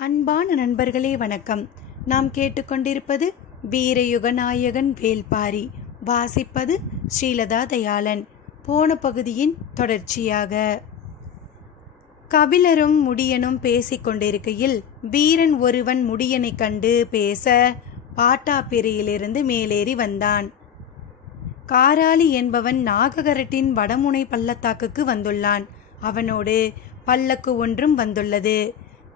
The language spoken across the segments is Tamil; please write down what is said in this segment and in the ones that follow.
அன்பான நண்பர்களே வணக்கம். நாம் கேட்டுக்கொண்டிருப்பது வீரயுகநாயகன் வேள்பாரி. வாசிப்பது ஸ்ரீலதா தயாளன். போன பகுதியின் தொடர்ச்சியாக. கபிலரும் முடியனும் பேசிக்கொண்டிருக்கையில் வீரன் ஒருவன் முடியனை கண்டு பேச பாட்டாப்பிரையிலிருந்து மேலேறி வந்தான். காராளி என்பவன் நாககரட்டின் வடமுனை பள்ளத்தாக்குக்கு வந்துள்ளான். அவனோடு பல்லக்கு ஒன்றும் வந்துள்ளது.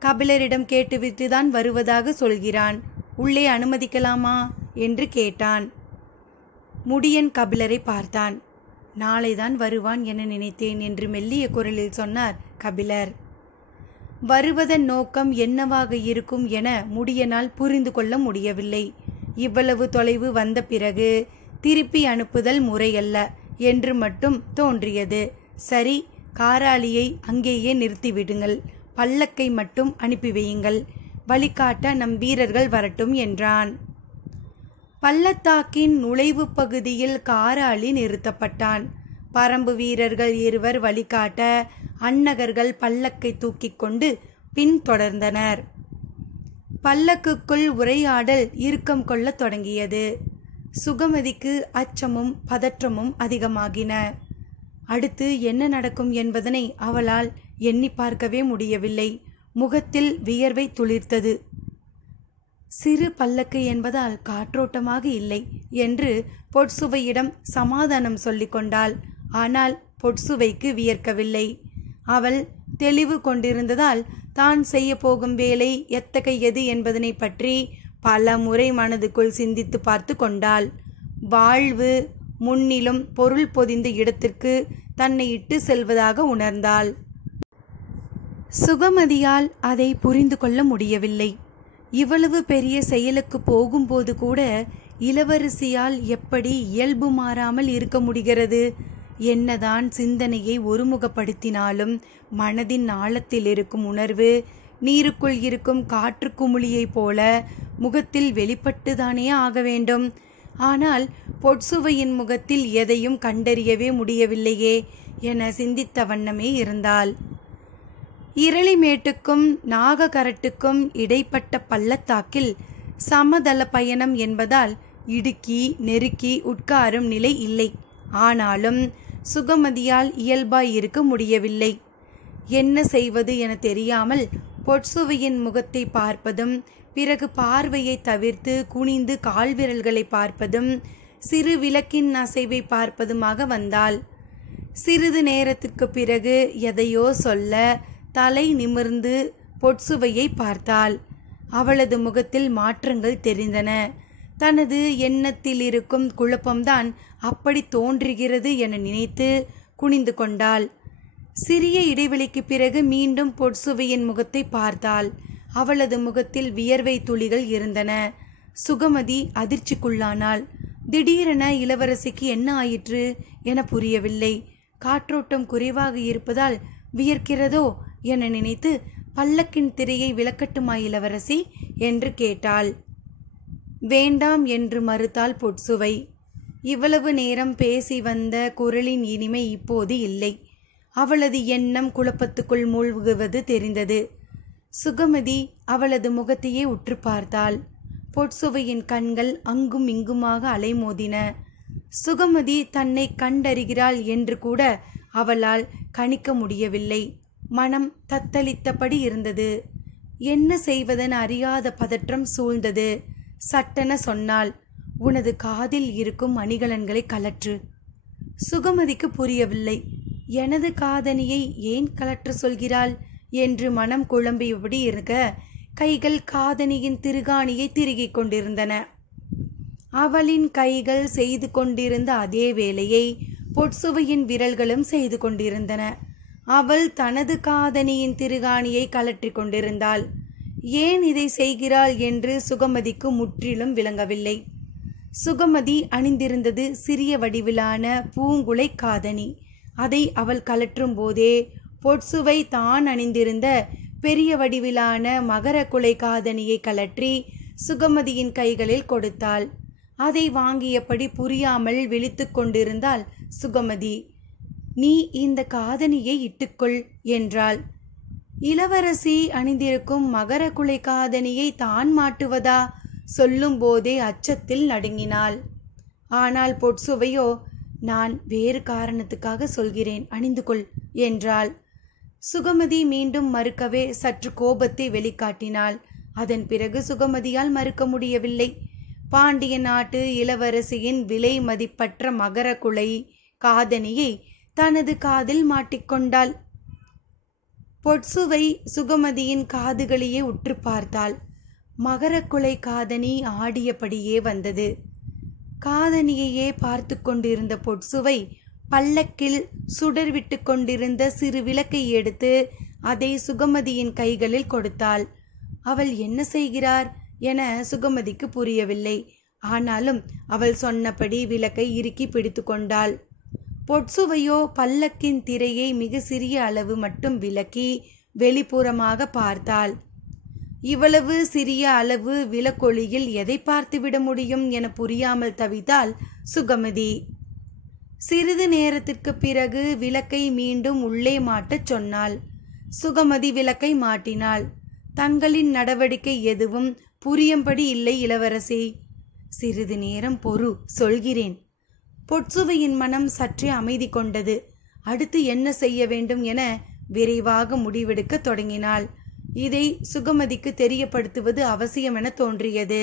கபிலரிடம் கேட்டுவிட்டுதான் வருவதாக சொல்கிறான். உள்ளே அனுமதிக்கலாமா என்று கேட்டான். முடியன் கபிலரை பார்த்தான். நாளைதான் வருவான் என நினைத்தேன் என்று மெல்லிய குரலில் சொன்னார் கபிலர். வருவதன் நோக்கம் என்னவாக இருக்கும் என முடியனால் புரிந்து கொள்ள முடியவில்லை. இவ்வளவு தொலைவு வந்த பிறகு திருப்பி அனுப்புதல் முறையல்ல என்று மட்டும் தோன்றியது. சரி, காராளியை அங்கேயே நிறுத்திவிடுங்கள், பல்லக்கை மட்டும் அனுப்பி வையுங்கள், வழிகாட்ட நம் வீரர்கள் வரட்டும் என்றான். பள்ளத்தாக்கின் நுழைவு பகுதியில் காராளி நிறுத்தப்பட்டான். பரம்பு வீரர்கள் இருவர் வழிகாட்ட அன்னகர்கள் பல்லக்கை தூக்கி கொண்டு பின்தொடர்ந்தனர். பல்லக்குக்குள் உரையாடல் இறுக்கம் கொள்ள தொடங்கியது. சுகமதிக்கு அச்சமும் பதற்றமும் அதிகமாகின. அடுத்து என்ன நடக்கும் என்பதனை அவளால் எண்ணி பார்க்கவே முடியவில்லை. முகத்தில் வியர்வை துளிர்த்தது. சிறு பல்லக்கு என்பதால் காற்றோட்டமாக இல்லை என்று பொற்சுவையிடம் சமாதானம் சொல்லிக் கொண்டாள். ஆனால் பொற்சுவைக்கு வியர்க்கவில்லை. அவள் தெளிவு கொண்டிருந்ததால் தான் செய்ய போகும் வேலை எத்தகையது என்பதனை பற்றி பல முறை மனதுக்குள் சிந்தித்து பார்த்து கொண்டாள். வாழ்வு முன்னிலும் பொருள் பொதிந்த இடத்திற்கு தன்னை இட்டு செல்வதாக உணர்ந்தாள். சுகமதியால் அதை புரிந்து கொள்ள முடியவில்லை. இவ்வளவு பெரிய செயலுக்கு போகும்போது கூட இளவரசியால் எப்படி இயல்பு மாறாமல் இருக்க முடிகிறது? என்னதான் சிந்தனையை ஒருமுகப்படுத்தினாலும் மனதின் ஆழத்தில் இருக்கும் உணர்வு நீருக்குள் இருக்கும் காற்று குமிழியைப் போல முகத்தில் வெளிப்பட்டுதானே ஆக வேண்டும். ஆனால் பொற்சுவையின் முகத்தில் எதையும் கண்டறியவே முடியவில்லையே என சிந்தித்த வண்ணமே இருந்தாள். இரளிமேட்டுக்கும் நாககரட்டுக்கும் இடைப்பட்ட பள்ளத்தாக்கில் சமதள பயணம் என்பதால் இடுக்கி நெருக்கி உட்காரும் நிலை இல்லை. ஆனாலும் சுகமதியால் இயல்பாய் இருக்க முடியவில்லை. என்ன செய்வது என தெரியாமல் பொற்சுவையின் முகத்தை பார்ப்பதும் பிறகு பார்வையை தவிர்த்து குனிந்து கால்விரல்களை பார்ப்பதும் சிறு விளக்கின் அசைவை பார்ப்பதுமாக வந்தாள். சிறிது நேரத்திற்கு பிறகு எதையோ சொல்ல தலை நிமிர்ந்து பொற்சுவையை பார்த்தாள். அவளது முகத்தில் மாற்றங்கள் தெரிந்தன. தனது எண்ணத்தில் இருக்கும் குழப்பம்தான் அப்படி தோன்றுகிறது என நினைத்து குனிந்து கொண்டாள். சிறிய இடைவெளிக்கு பிறகு மீண்டும் பொற்சுவையின் முகத்தை பார்த்தாள். அவளது முகத்தில் வியர்வை துளிகள் இருந்தன. சுகமதி அதிர்ச்சிக்குள்ளானாள். திடீரென இளவரசிக்கு என்ன ஆயிற்று என புரியவில்லை. காற்றோட்டம் குறைவாக இருப்பதால் வியர்க்கிறதோ என நினைத்து பல்லக்கின் திரையை விலக்கட்டுமா இளவரசி என்று கேட்டாள். வேண்டாம் என்று மறுத்தாள் பொற்சுவை. இவ்வளவு நேரம் பேசி வந்த குரலின் இனிமை இப்போது இல்லை. அவளது எண்ணம் குழப்பத்துக்குள் மூழ்குவது தெரிந்தது. சுகமதி அவளது முகத்தையே உற்று பார்த்தாள். பொற்சுவையின் கண்கள் அங்கும் இங்குமாக அலைமோதின. சுகமதி தன்னை கண்டறிகிறாள் என்று கூட அவளால் கணிக்க முடியவில்லை. மனம் தத்தளித்தபடி இருந்தது. என்ன செய்வதென அறியாத பதற்றம் சூழ்ந்தது. சட்டென சொன்னாள், உனது காதில் இருக்கும் அணிகலன்களை கலற்று. சுகமதிக்கு புரியவில்லை. எனது காதணியை ஏன் கலற்ற சொல்கிறாள் என்று மனம் குழம்பியபடி இருக்க கைகள் காதணியின் திருகாணியை திருகிக் கொண்டிருந்தன. அவளின் கைகள் செய்து கொண்டிருந்த அதே வேளையை பொற்சுவையின் விரல்களும் செய்து கொண்டிருந்தன. அவள் தனது காதணியின் திருகாணியை கலற்றி கொண்டிருந்தாள். ஏன் இதை செய்கிறாள் என்று சுகமதிக்கு முற்றிலும் விளங்கவில்லை. சுகமதி அணிந்திருந்தது சிறிய வடிவிலான பூங்குலை காதணி. அதை அவள் கலற்றும் போதே பொற்சுவை தான் அணிந்திருந்த பெரிய வடிவிலான மகர குலை காதணியை கலற்றி சுகமதியின் கைகளில் கொடுத்தாள். அதை வாங்கியபடி புரியாமல் விழித்து கொண்டிருந்தாள் சுகமதி. நீ இந்த காதணியை இட்டுக்கொள் என்றாள். இளவரசி அணிந்திருக்கும் மகர குலை காதணியை தான் மாட்டுவதா சொல்லும் போதே அச்சத்தில் நடுங்கினாள். ஆனால் பொற்சுவையோ, நான் வேறு காரணத்துக்காக சொல்கிறேன், அணிந்து கொள் என்றாள். சுகமதி மீண்டும் மறுக்கவே சற்று கோபத்தை வெளிக்காட்டினாள். அதன் பிறகு சுகமதியால் மறுக்க முடியவில்லை. பாண்டிய நாட்டு இளவரசியின் விலை மதிப்பற்ற மகர குலை காதணியை தனது காதில் மாட்டிக்கொண்டாள். பொற்சுவை சுகமதியின் காதுகளையே உற்று பார்த்தாள். மகர குலை காதணி ஆடியபடியே வந்தது. காதணியையே பார்த்து கொண்டிருந்த பொற்சுவை பல்லக்கில் சுடர் விட்டு கொண்டிருந்த சிறு விளக்கை எடுத்து அதை சுகமதியின் கைகளில் கொடுத்தாள். அவள் என்ன செய்கிறார் என சுகமதிக்கு புரியவில்லை. ஆனாலும் அவள் சொன்னபடி விளக்கை இறுக்கி பிடித்து கொண்டாள். பொற்சுவையோ பல்லக்கின் திரையை மிக சிறிய அளவு மட்டும் விலக்கி வெளிப்புறமாக பார்த்தாள். இவ்வளவு சிறிய அளவு விளக்கொளியில் எதை பார்த்துவிட முடியும் என புரியாமல் தவித்தாள் சுகமதி. சிறிது நேரத்திற்கு பிறகு விளக்கை மீண்டும் உள்ளே மாட்டச் சொன்னாள். சுகமதி விளக்கை மாட்டினாள். தங்களின் நடவடிக்கை எதுவும் புரியும்படி இல்லை இளவரசி. சிறிது நேரம் பொறு, சொல்கிறேன். பொற்சுவையின் மனம் சற்றே அமைதி கொண்டது. அடுத்து என்ன செய்ய வேண்டும் என விரைவாக முடிவெடுக்க தொடங்கினாள். இதை சுகமதிக்கு தெரியப்படுத்துவது அவசியம் என தோன்றியது.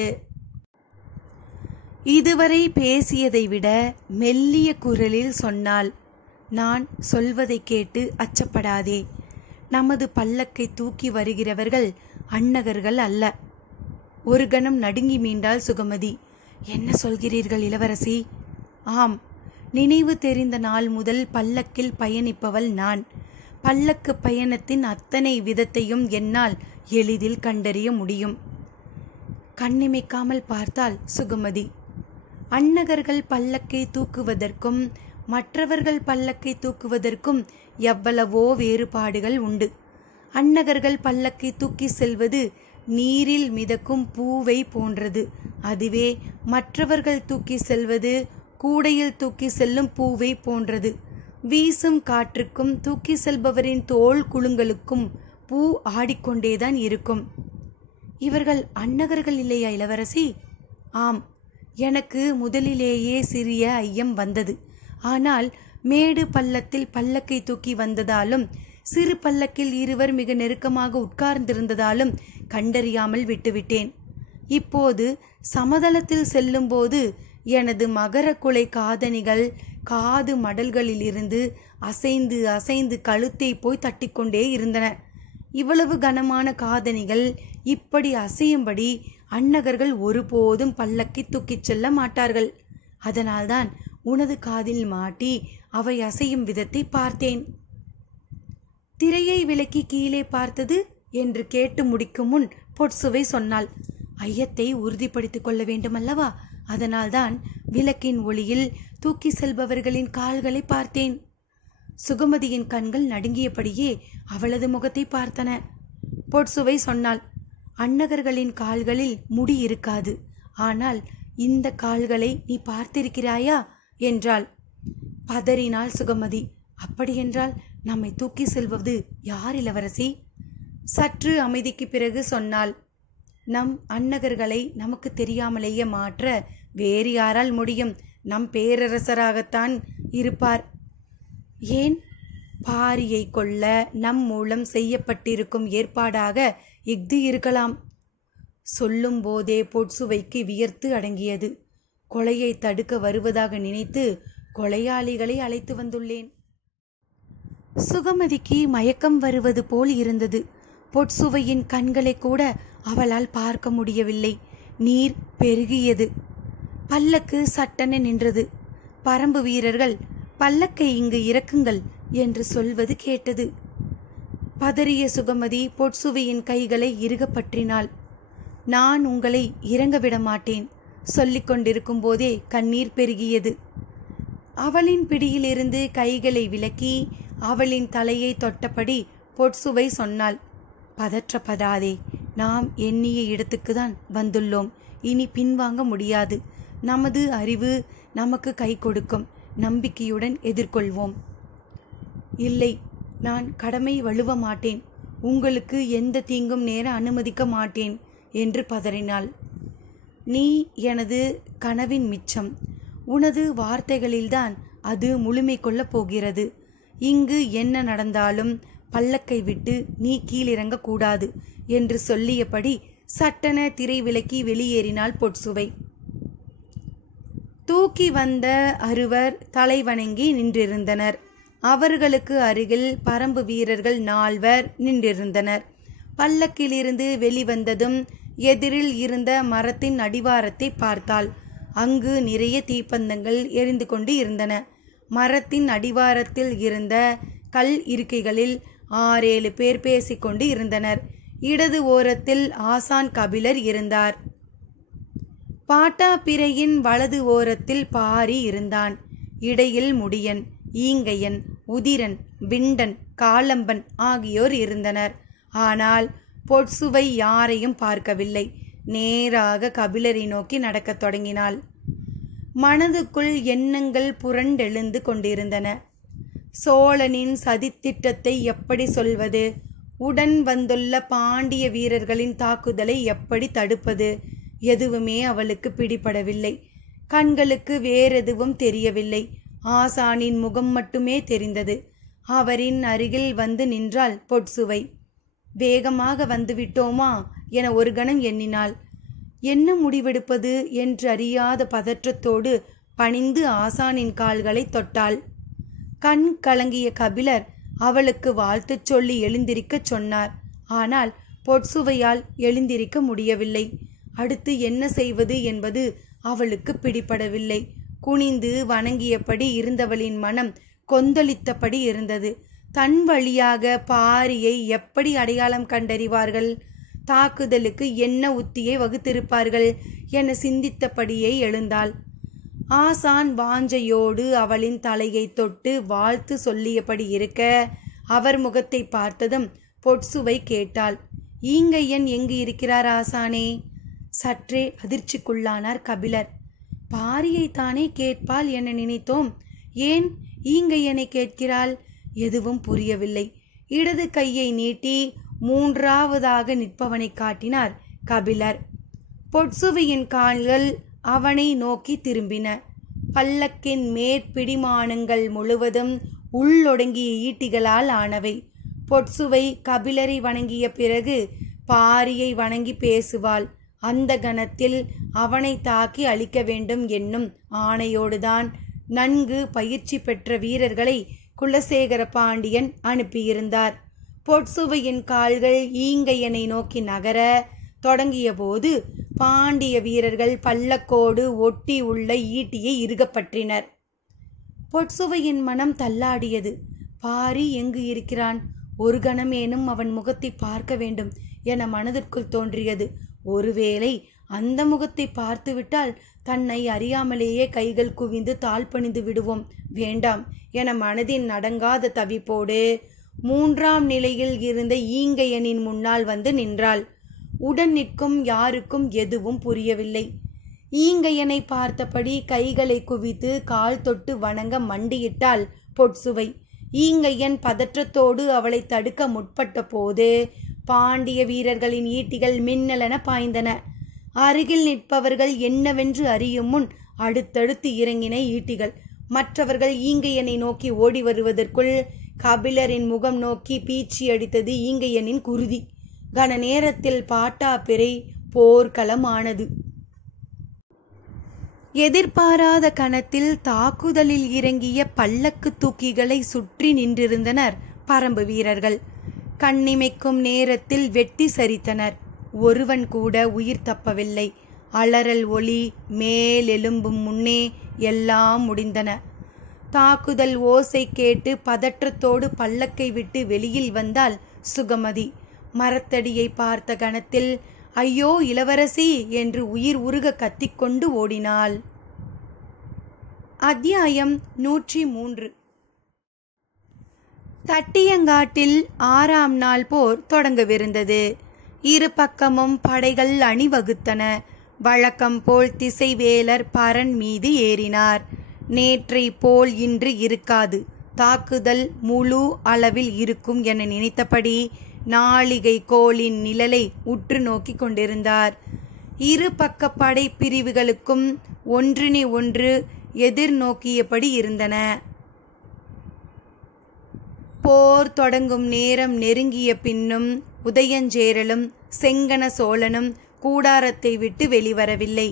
இதுவரை பேசியதை விட மெல்லிய குரலில் சொன்னாள். நான் சொல்வதை கேட்டு அச்சப்படாதே. நமது பல்லக்கை தூக்கி வருகிறவர்கள் அன்னகர்கள் அல்ல. ஒரு கணம் நடுங்கி மீண்டாள் சுகமதி. என்ன சொல்கிறீர்கள் இளவரசி? ஆம், நினைவு தெரிந்த நாள் முதல் பல்லக்கில் பயணிப்பவள் நான். பல்லக்கு பயணத்தின் அத்தனை விதத்தையும் என்னால் எளிதில் கண்டறிய முடியும். கண்ணிமைக்காமல் பார்த்தாள் சுகமதி. அன்னகர்கள் பல்லக்கை தூக்குவதற்கும் மற்றவர்கள் பல்லக்கை தூக்குவதற்கும் எவ்வளவோ வேறுபாடுகள் உண்டு. அன்னகர்கள் பல்லக்கை தூக்கி செல்வது நீரில் மிதக்கும் பூவை போன்றது. அதுவே மற்றவர்கள் தூக்கி செல்வது கூடையில் தூக்கி செல்லும் பூவை போன்றது. வீசும் காற்றுக்கும் தூக்கி செல்பவரின் தோல் குலுங்கலுக்கும் பூ ஆடிக்கொண்டேதான் இருக்கும். இவர்கள் அன்னகர்கள் இல்லையா இளவரசி? ஆம், எனக்கு முதலிலேயே சிறிய ஐயம் வந்தது. ஆனால் மேடு பள்ளத்தில் பல்லக்கை தூக்கி வந்ததாலும் சிறு பல்லக்கில் இருவர் மிக நெருக்கமாக உட்கார்ந்திருந்ததாலும் கண்டறியாமல் விட்டுவிட்டேன். இப்போது சமதளத்தில் செல்லும்போது எனது மகர குலை காதணிகள் காது மடல்களிலிருந்து அசைந்து அசைந்து கழுத்தை போய் தட்டிக்கொண்டே இருந்தன. இவ்வளவு கனமான காதணிகள் இப்படி அசையும்படி அன்னகர்கள் ஒருபோதும் பல்லக்கை தூக்கிச் செல்ல மாட்டார்கள். அதனால்தான் உனது காதில் மாட்டி அவை அசையும் விதத்தை பார்த்தேன். திரையை விலக்கி கீழே பார்த்தது என்று கேட்டு முடிக்கும் முன் பொற்சுவை சொன்னாள். ஐயத்தை உறுதிப்படுத்திக் கொள்ள வேண்டுமல்லவா? அதனால்தான் விளக்கின் ஒளியில் தூக்கி செல்பவர்களின் கால்களை பார்த்தேன். சுகமதியின் கண்கள் நடுங்கியபடியே அவளது முகத்தை பார்த்தன. பொற்சுவை சொன்னாள். அன்னகர்களின் கால்களில் முடி இருக்காது. ஆனால் இந்த கால்களை நீ பார்த்திருக்கிறாயா என்றாள். பதறினாள் சுகமதி. அப்படியென்றால் நம்மை தூக்கி செல்வது யார் இளவரசி? சற்று அமைதிக்கு பிறகு சொன்னாள். நம் அன்னகர்களை நமக்கு தெரியாமலேயே மாற்ற வேறு யாரால் முடியும்? நம் பேரரசராகத்தான் இருப்பார். ஏன்? பாரியை கொல்ல நம் மூலம் செய்யப்பட்டிருக்கும் ஏற்பாடாக இஃது இருக்கலாம். சொல்லும் போதே பொற்சுவைக்கு வியர்த்து அடங்கியது. கொலையை தடுக்க வருவதாக நினைத்து கொலையாளிகளை அழைத்து வந்துள்ளேன். சுகமதிக்கு மயக்கம் வருவது போல் இருந்தது. பொற்சுவையின் கண்களை கூட அவளால் பார்க்க முடியவில்லை. நீர் பெருகியது. பல்லக்கு சட்டென நின்றது. பரம்பு வீரர்கள் பல்லக்கை இங்கு இறக்குங்கள் என்று சொல்வது கேட்டது. பதறிய சுகமதி பொற்சுவையின் கைகளை இறுக பற்றினாள். நான் உங்களை இறங்க விட மாட்டேன் சொல்லிக் கொண்டிருக்கும் போதே கண்ணீர் பெருகியது. அவளின் பிடியிலிருந்து கைகளை விலக்கி அவளின் தலையை தொட்டபடி பொற்சுவை சொன்னாள். பதற்றப்படாதே. நாம் எண்ணிய இடத்துக்கு தான் வந்துள்ளோம். இனி பின்வாங்க முடியாது. நமது அறிவு நமக்கு கை கொடுக்கும். நம்பிக்கையுடன் எதிர்கொள்வோம். இல்லை, நான் கடமை வழுவ மாட்டேன். உங்களுக்கு எந்த தீங்கும் நேர அனுமதிக்க மாட்டேன் என்று பதறினாள். நீ எனது கனவின் மிச்சம். உனது வார்த்தைகளில்தான் அது முழுமை கொள்ளப் போகிறது. இங்கு என்ன நடந்தாலும் பல்லக்கை விட்டு நீ கீழிறங்க கூடாது என்று சொல்லியபடி சட்டென திரை விலக்கி வெளியேறினாள் பொட்சுவை. தூக்கி வந்த அறுவர் தலை வணங்கி நின்றிருந்தனர். அவர்களுக்கு அருகில் பரம்பு வீரர்கள் 4 நின்றிருந்தனர். பல்லக்கிலிருந்து வெளிவந்ததும் எதிரில் இருந்த மரத்தின் அடிவாரத்தை பார்த்தாள். அங்கு நிறைய தீப்பந்தங்கள் எரிந்து கொண்டு இருந்தன. மரத்தின் அடிவாரத்தில் இருந்த கல் இருக்கைகளில் 6-7 பேர் பேசிக்கொண்டு இருந்தனர். இடது ஓரத்தில் ஆசான் கபிலர் இருந்தார். பாட்டாப்பிரையின் வலது ஓரத்தில் பாரி இருந்தான். இடையில் முடியன், ஈங்கையன், உதிரன், விண்டன், காலம்பன் ஆகியோர் இருந்தனர். ஆனால் பொட்சுவை யாரையும் பார்க்கவில்லை. நேராக கபிலரை நோக்கி நடக்கத் தொடங்கினாள். மனதுக்குள் எண்ணங்கள் புரண்டெழுந்து கொண்டிருந்தன. சோழனின் சதித்திட்டத்தை எப்படி சொல்வது? உடன் வந்துள்ள பாண்டிய வீரர்களின் தாக்குதலை எப்படி தடுப்பது? எதுவுமே அவளுக்கு பிடிபடவில்லை. கண்களுக்கு வேறெதுவும் தெரியவில்லை. ஆசானின் முகம் மட்டுமே தெரிந்தது. அவரின் அருகில் வந்து நின்றாள் பொட்சுவை. வேகமாக வந்துவிட்டோமா என ஒரு கணம் எண்ணினாள். என்ன முடிவெடுப்பது என்று அறியாத பதற்றத்தோடு பணிந்து ஆசானின் கால்களை தொட்டாள். கண் கலங்கிய கபிலர் அவளுக்கு வாழ்த்து சொல்லி எழுந்திருக்க சொன்னார். ஆனால் பொட்சுவையால் எழுந்திருக்க முடியவில்லை. அடுத்து என்ன செய்வது என்பது அவளுக்கு பிடிபடவில்லை. குனிந்து வணங்கியபடி இருந்தவளின் மனம் கொந்தளித்தபடி இருந்தது. தன் வழியாக பாரியை எப்படி அடையாளம் கண்டறிவார்கள்? தாக்குதலுக்கு என்ன உத்தியை வகுத்திருப்பார்கள் என சிந்தித்தபடியே எழுந்தாள். ஆசான் வாஞ்சையோடு அவளின் தலையை தொட்டு வாழ்த்து சொல்லியபடி இருக்க அவர் முகத்தை பார்த்ததும் பொட்சுவை கேட்டாள். ஈங்கையன் எங்கு இருக்கிறார் ஆசானே? சற்றே அதிர்ச்சிக்குள்ளானார் கபிலர். பாரியை தானே கேட்பாள் என நினைத்தோம். ஏன் ஈங்கையனை கேட்கிறாள்? எதுவும் புரியவில்லை. இடது கையை நீட்டி 3ஆவதாக நிற்பவனை காட்டினார் கபிலர். பொட்சுவையின் கால்கள் அவனை நோக்கி திரும்பின. பல்லக்கின் மேற்பிடிமானங்கள் முழுவதும் உள்ளொடுங்கிய ஈட்டிகளால் ஆனவை. பொட்சுவை கபிலரை வணங்கிய பிறகு பாரியை வணங்கி பேசுவாள். அந்த கணத்தில் அவனை தாக்கி அழிக்க வேண்டும் என்னும் ஆணையோடுதான் நன்கு பயிற்சி பெற்ற வீரர்களை குலசேகர பாண்டியன் அனுப்பியிருந்தார். பொட்சுவையின் கால்கள் ஈங்கையனை நோக்கி நகர தொடங்கிய போது பாண்டிய வீரர்கள் பல்லக்கோடு ஒட்டி உள்ள ஈட்டியை இறுகப்பற்றினர். பொட்சுவையின் மனம் தள்ளாடியது. பாரி எங்கு இருக்கிறான்? ஒரு கணமேனும் அவன் முகத்தை பார்க்க வேண்டும் என மனதிற்குள் தோன்றியது. ஒருவேளை அந்த முகத்தை பார்த்துவிட்டால் தன்னை அறியாமலேயே கைகள் குவிந்து தாழ்பணிந்து விடுவோம். வேண்டாம் என மனதின் அடங்காத தவிப்போடு 3ஆம் நிலையில் இருந்த ஈங்கையனின் முன்னால் வந்து நின்றாள். உடன் நிற்கும் யாருக்கும் எதுவும் புரியவில்லை. ஈங்கையனை பார்த்தபடி கைகளை குவித்து கால் தொட்டு வணங்க மண்டியிட்டாள் பொட்சுவை. ஈங்கையன் பதற்றத்தோடு அவளை தடுக்க முற்பட்ட போது பாண்டிய வீரர்களின் ஈட்டிகள் மின்னலென பாய்ந்தன. அருகில் நிற்பவர்கள் என்னவென்று அறியும் முன் அடுத்தடுத்து இறங்கின ஈட்டிகள். மற்றவர்கள் ஈங்கையனை நோக்கி ஓடி வருவதற்குள் கபிலரின் முகம் நோக்கி பீச்சி அடித்தது ஈங்கையனின் குருதி. கன நேரத்தில் பாட்டாப்பிரை போர்க்களமானது. எதிர்பாராத கணத்தில் தாக்குதலில் இறங்கிய பல்லக்கு தூக்கிகளை சுற்றி நின்றிருந்தனர் பரம்பு வீரர்கள். கண்ணிமைக்கும் நேரத்தில் வெட்டி சரித்தனர். ஒருவன் கூட உயிர் தப்பவில்லை. அலறல் ஒளி மேலெலும்பும் முன்னே எல்லாம் முடிந்தன. தாக்குதல் ஓசை கேட்டு பதற்றத்தோடு பல்லக்கை விட்டு வெளியில் வந்தாள் சுகமதி. மரத்தடியை பார்த்த கணத்தில் ஐயோ இளவரசி என்று உயிர் உருக கத்திக்கொண்டு ஓடினாள். அத்தியாயம் 103. தட்டியங்காட்டில் 6ஆம் நாள் போர் தொடங்கவிருந்தது. இரு பக்கமும் படைகள் அணிவகுத்தன. வழக்கம் போல் திசைவேலர் பரன் மீது ஏறினார். நேற்றை போல் இன்று இருக்காது. தாக்குதல் முழு அளவில் இருக்கும் என நினைத்தபடி நாளிகை கோளின் நிழலை உற்று நோக்கி கொண்டிருந்தார். இரு பக்க படை பிரிவுகளுக்கும் ஒன்றினை ஒன்று எதிர்நோக்கியபடி இருந்தன. போர் தொடங்கும் நேரம் நெருங்கிய பின்னும் உதயஞ்சேரலும் செங்கன சோழனும் கூடாரத்தை விட்டு வெளிவரவில்லை.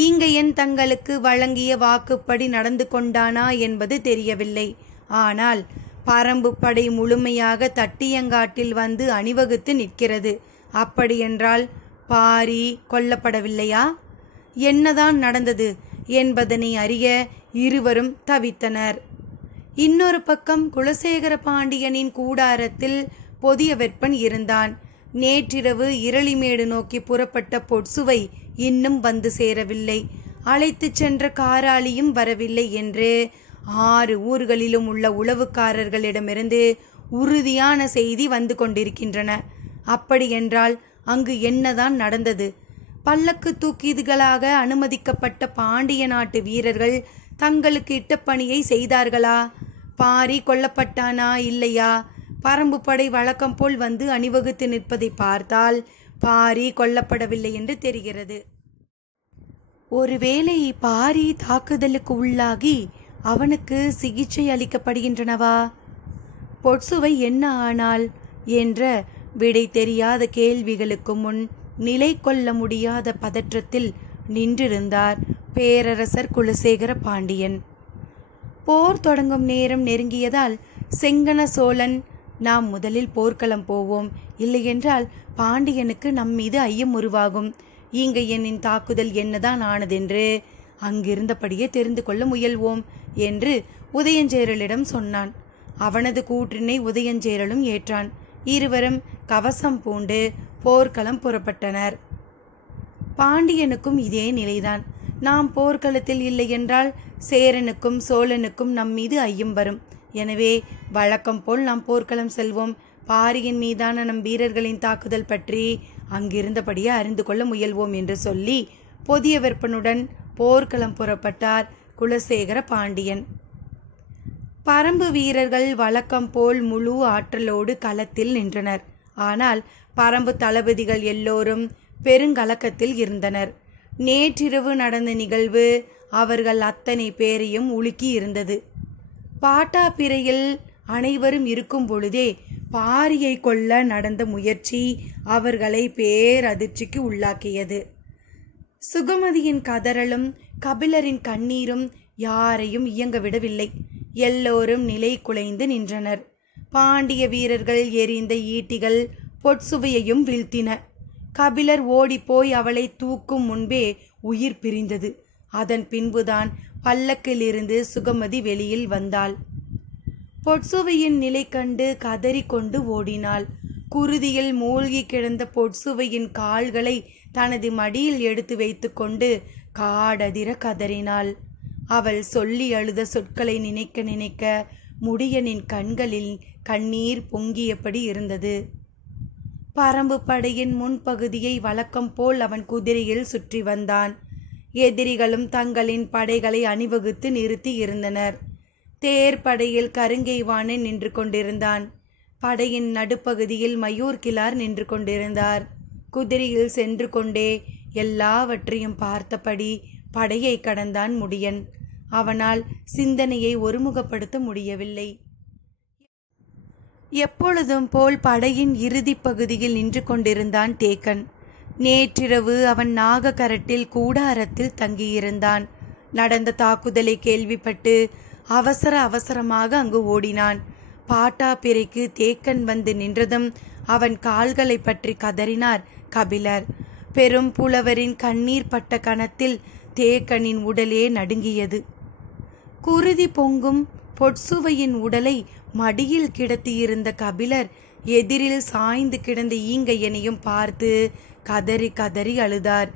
ஈங்கையன் தங்களுக்கு வழங்கிய வாக்குப்படி நடந்து கொண்டானா என்பது தெரியவில்லை. ஆனால் பரம்பு படை முழுமையாக தட்டியங்காட்டில் வந்து அணிவகுத்து நிற்கிறது. அப்படியென்றால் பாரி கொல்லப்படவில்லையா? என்னதான் நடந்தது என்பதனை அறிய இருவரும் தவித்தனர். இன்னொரு பக்கம் குலசேகர பாண்டியனின் கூடாரத்தில் பொதிய வெப்பன் இருந்தான். நேற்றிரவு இரளிமேடு நோக்கி புறப்பட்ட பொற்சுவை இன்னும் வந்து சேரவில்லை. அழைத்து சென்ற காராளியும் வரவில்லை என்று 6 ஊர்களிலும் உள்ள உளவுக்காரர்களிடமிருந்து உறுதியான செய்தி வந்து கொண்டிருக்கின்றன. அப்படியென்றால் அங்கு என்னதான் நடந்தது? பல்லக்கு தூக்கிதுகளாக அனுமதிக்கப்பட்ட பாண்டிய நாட்டு வீரர்கள் தங்களுக்கு இட்ட பணியை செய்தார்களா? பாரி கொல்லப்பட்டானா இல்லையா? பரம்பு படை வழக்கம் போல் வந்து அணிவகுத்து நிற்பதை பார்த்தால் பாரி கொல்லப்படவில்லை என்று தெரிகிறது. ஒருவேளை பாரி தாக்குதலுக்கு உள்ளாகி அவனுக்கு சிகிச்சை அளிக்கப்படுகின்றனவா? பொற்சுவை என்ன ஆனாள் என்ற விடை தெரியாத கேள்விகளுக்கு முன் நிலை கொள்ள முடியாத பதற்றத்தில் நின்றிருந்தார் பேரரசர் குலசேகர பாண்டியன். போர் தொடங்கும் நேரம் நெருங்கியதால் செங்கன சோழன், நாம் முதலில் போர்க்களம் போவோம், இல்லையென்றால் பாண்டியனுக்கு நம் மீது ஐயம் உருவாகும். ஈங்கையனின் தாக்குதல் என்னதான் ஆனதென்று அங்கிருந்தபடியே தெரிந்து கொள்ள முயல்வோம் என்று உதயஞ்சேரலிடம் சொன்னான். அவனது கூற்றினை உதயஞ்சேரலும் ஏற்றான். இருவரும் கவசம் பூண்டு போர்க்களம் புறப்பட்டனர். பாண்டியனுக்கும் இதே நிலைதான். நாம் போர்க்களத்தில் இல்லை என்றால் சேரனுக்கும் சோழனுக்கும் நம் மீது ஐயம் வரும். எனவே வழக்கம் போல் நாம் போர்க்களம் செல்வோம். பாரியின் மீதான நம் வீரர்களின் தாக்குதல் பற்றி அங்கிருந்தபடியே அறிந்து கொள்ள முயல்வோம் என்று சொல்லி பொதிய வெப்பனுடன் போர்க்களம் புறப்பட்டார் குலசேகர பாண்டியன். பரம்பு வீரர்கள் வழக்கம் போல் முழு ஆற்றலோடு களத்தில் நின்றனர். ஆனால் பரம்பு தளபதிகள் எல்லோரும் பெருங்கலக்கத்தில் இருந்தனர். நேற்றிரவு நடந்த நிகழ்வு அவர்கள் அத்தனை பேரையும் உலுக்கி இருந்தது. பாட்டாப்பிரையில் அனைவரும் இருக்கும் பொழுதே பாரியை கொல்ல நடந்த முயற்சி அவர்களை பேரதிர்ச்சிக்கு உள்ளாக்கியது. சுகமதியின் கதறலும் கபிலரின் கண்ணீரும் யாரையும் இயங்க விடவில்லை. எல்லோரும் நிலை குலைந்து நின்றனர். பாண்டிய வீரர்கள் எறிந்த ஈட்டிகள் பொற்சுவையையும் வீழ்த்தின. கபிலர் ஓடிப்போய் அவளை தூக்கும் முன்பே உயிர் பிரிந்தது. அதன் பின்புதான் பல்லக்கிலிருந்து சுகமதி வெளியில் வந்தாள். பொற்சுவையின் நிலை கண்டு கதறிக்கொண்டு ஓடினாள். குருதியில் மூழ்கி கிடந்த பொற்சுவையின் கால்களை தனது மடியில் எடுத்து வைத்து கொண்டு காடதிர கதறினாள். அவள் சொல்லி அழுத சொற்களை நினைக்க நினைக்க முடியனின் கண்களில் கண்ணீர் பொங்கியபடி இருந்தது. பரம்பு படையின் முன்பகுதியை வழக்கம் போல் அவன் குதிரையில் சுற்றி வந்தான். எதிரிகளும் தங்களின் படைகளை அணிவகுத்து நிறுத்தி இருந்தனர். தேர்படையில் கருங்கைவாணன் நின்று கொண்டிருந்தான். படையின் நடுப்பகுதியில் மயூர்கிழார் நின்று கொண்டிருந்தார். குதிரையில் சென்று கொண்டே எல்லாவற்றையும் பார்த்தபடி படையை கடந்தான் முடியன். அவனால் சிந்தனையை ஒருமுகப்படுத்த முடியவில்லை. எப்பொழுதும் போல் படையின் இறுதி பகுதியில் நின்று கொண்டிருந்தான் தேக்கன். நேற்றிரவு அவன் நாகக்கரட்டில் கூடாரத்தில் தங்கியிருந்தான். நடந்த தாக்குதலை கேள்விப்பட்டு அவசரமாக அங்கு ஓடினான். பாட்டாப்பிரைக்கு தேக்கன் வந்து நின்றதும் அவன் கால்களை பற்றி கதறினார் கபிலர். பெரும் புலவரின் கண்ணீர் பட்ட கணத்தில் தேக்கனின் உடலே நடுங்கியது. குருதி பொங்கும் பொற்சுவையின் உடலை மடியில் கிடத்தியிருந்த கபிலர் எதிரில் சாய்ந்து கிடந்த ஈங்கையனையும் பார்த்து கதறி கதறி அழுதார்.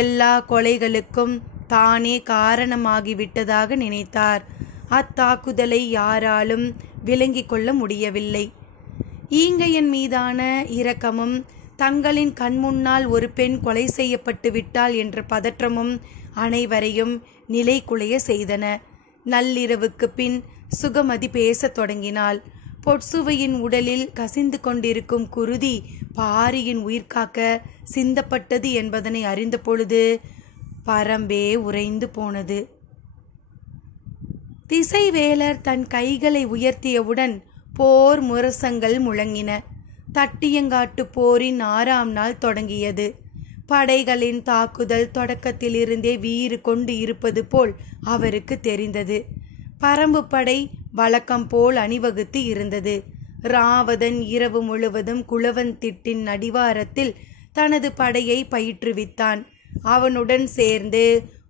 எல்லா கொலைகளுக்கும் தானே காரணமாகிவிட்டதாக நினைத்தார். அத்தாக்குதலை யாராலும் விளங்கிக் கொள்ள முடியவில்லை. ஈங்கையன் மீதான இரக்கமும் தங்களின் கண்முன்னால் ஒரு பெண் கொலை செய்யப்பட்டு விட்டாள் என்ற பதற்றமும் அனைவரையும் நிலை குலைய செய்தன. நள்ளிரவுக்கு பின் சுகமதி பேசத் தொடங்கினாள். பொட்சுவையின் உடலில் கசிந்து கொண்டிருக்கும் குருதி பாரியின் உயிர்காக்க சிந்தப்பட்டது என்பதனை அறிந்த பொழுது பரம்பே உறைந்து போனது. திசைவேலர் தன் கைகளை உயர்த்தியவுடன் போர் முரசங்கள் முழங்கின. தட்டியங்காட்டு போரின் 6ஆம் நாள் தொடங்கியது. படைகளின் தாக்குதல் தொடக்கத்திலிருந்தே வீறு கொண்டு இருப்பது போல் அவருக்கு தெரிந்தது. பரம்பு படை வழக்கம் போல் அணிவகுத்து இருந்தது. ராவதன் இரவு முழுவதும் குளவன்திட்டின் அடிவாரத்தில் தனது படையை பயிற்றுவித்தான். அவனுடன் சேர்ந்து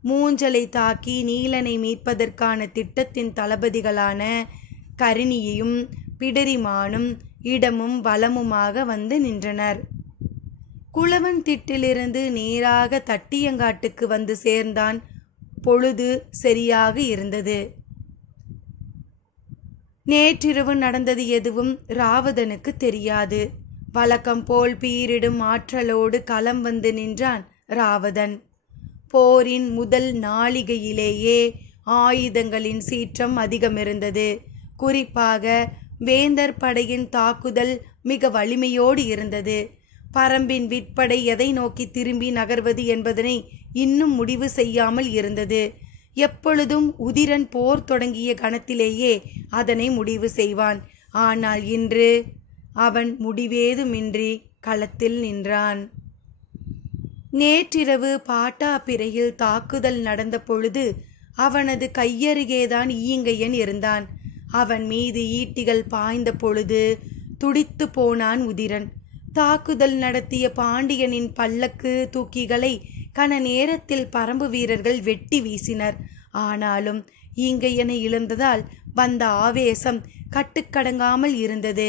மூஞ்சலை தாக்கி நீலனை மீட்பதற்கான திட்டத்தின் தளபதிகளான கரிணியும் பிடரிமானும் இடமும் வலமுமாக வந்து நின்றனர். குளவன்திட்டிலிருந்து நேராக தட்டியங்காட்டுக்கு வந்து சேர்ந்தான். பொழுது சரியாக இருந்தது. நேற்றிரவு நடந்தது எதுவும் ராவதனுக்கு தெரியாது. வழக்கம் போல் பீரிடும் ஆற்றலோடு களம் வந்து நின்றான் ராவதன். போரின் முதல் நாளிகையிலேயே ஆயுதங்களின் சீற்றம் அதிகமிருந்தது. குறிப்பாக வேந்தர் படையின் தாக்குதல் மிக வலிமையோடு இருந்தது. பரம்பின் விற்படை எதை நோக்கி திரும்பி நகர்வது என்பதனை இன்னும் முடிவு செய்யாமல் இருந்தது. எப்பொழுதும் உதிரன் போர் தொடங்கிய கணத்திலேயே அதனை முடிவு செய்வான். ஆனால் இன்று அவன் முடிவேதுமின்றி களத்தில் நின்றான். நேற்றிரவு பாட்டாப்பிரையில் தாக்குதல் நடந்த பொழுது அவனது கையருகேதான் ஈங்கையன் இருந்தான். அவன் மீது ஈட்டிகள் பாய்ந்த பொழுது துடித்து போனான் உதிரன். தாக்குதல் நடத்திய பாண்டியனின் பல்லக்கு தூக்கிகளை கன நேரத்தில் பரம்பு வீரர்கள் வெட்டி வீசினர். ஆனாலும் ஈங்கையனை இழந்ததால் வந்த ஆவேசம் கட்டுக்கடங்காமல் இருந்தது.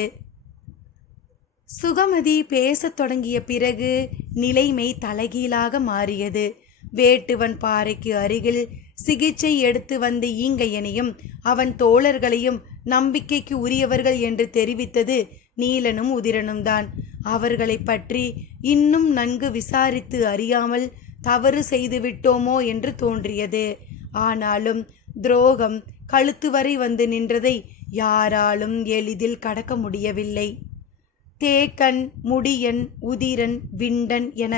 சுகமதி பேசத் தொடங்கிய பிறகு நிலைமை தலைகீழாக மாறியது. வேட்டுவன் பாறைக்கு அருகில் சிகிச்சை எடுத்து வந்த ஈங்கையனையும் அவன் தோழர்களையும் நம்பிக்கைக்கு உரியவர்கள் என்று தெரிவித்தது நீலனும் உதிரனும் தான். அவர்களை பற்றி இன்னும் நன்கு விசாரித்து அறியாமல் தவறு செய்துவிட்டோமோ என்று தோன்றியது. ஆனாலும் துரோகம் கழுத்து வரை வந்து நின்றதை யாராலும் எளிதில் கடக்க முடியவில்லை. தேக்கன், முடியன், உதிரன், விண்டன் என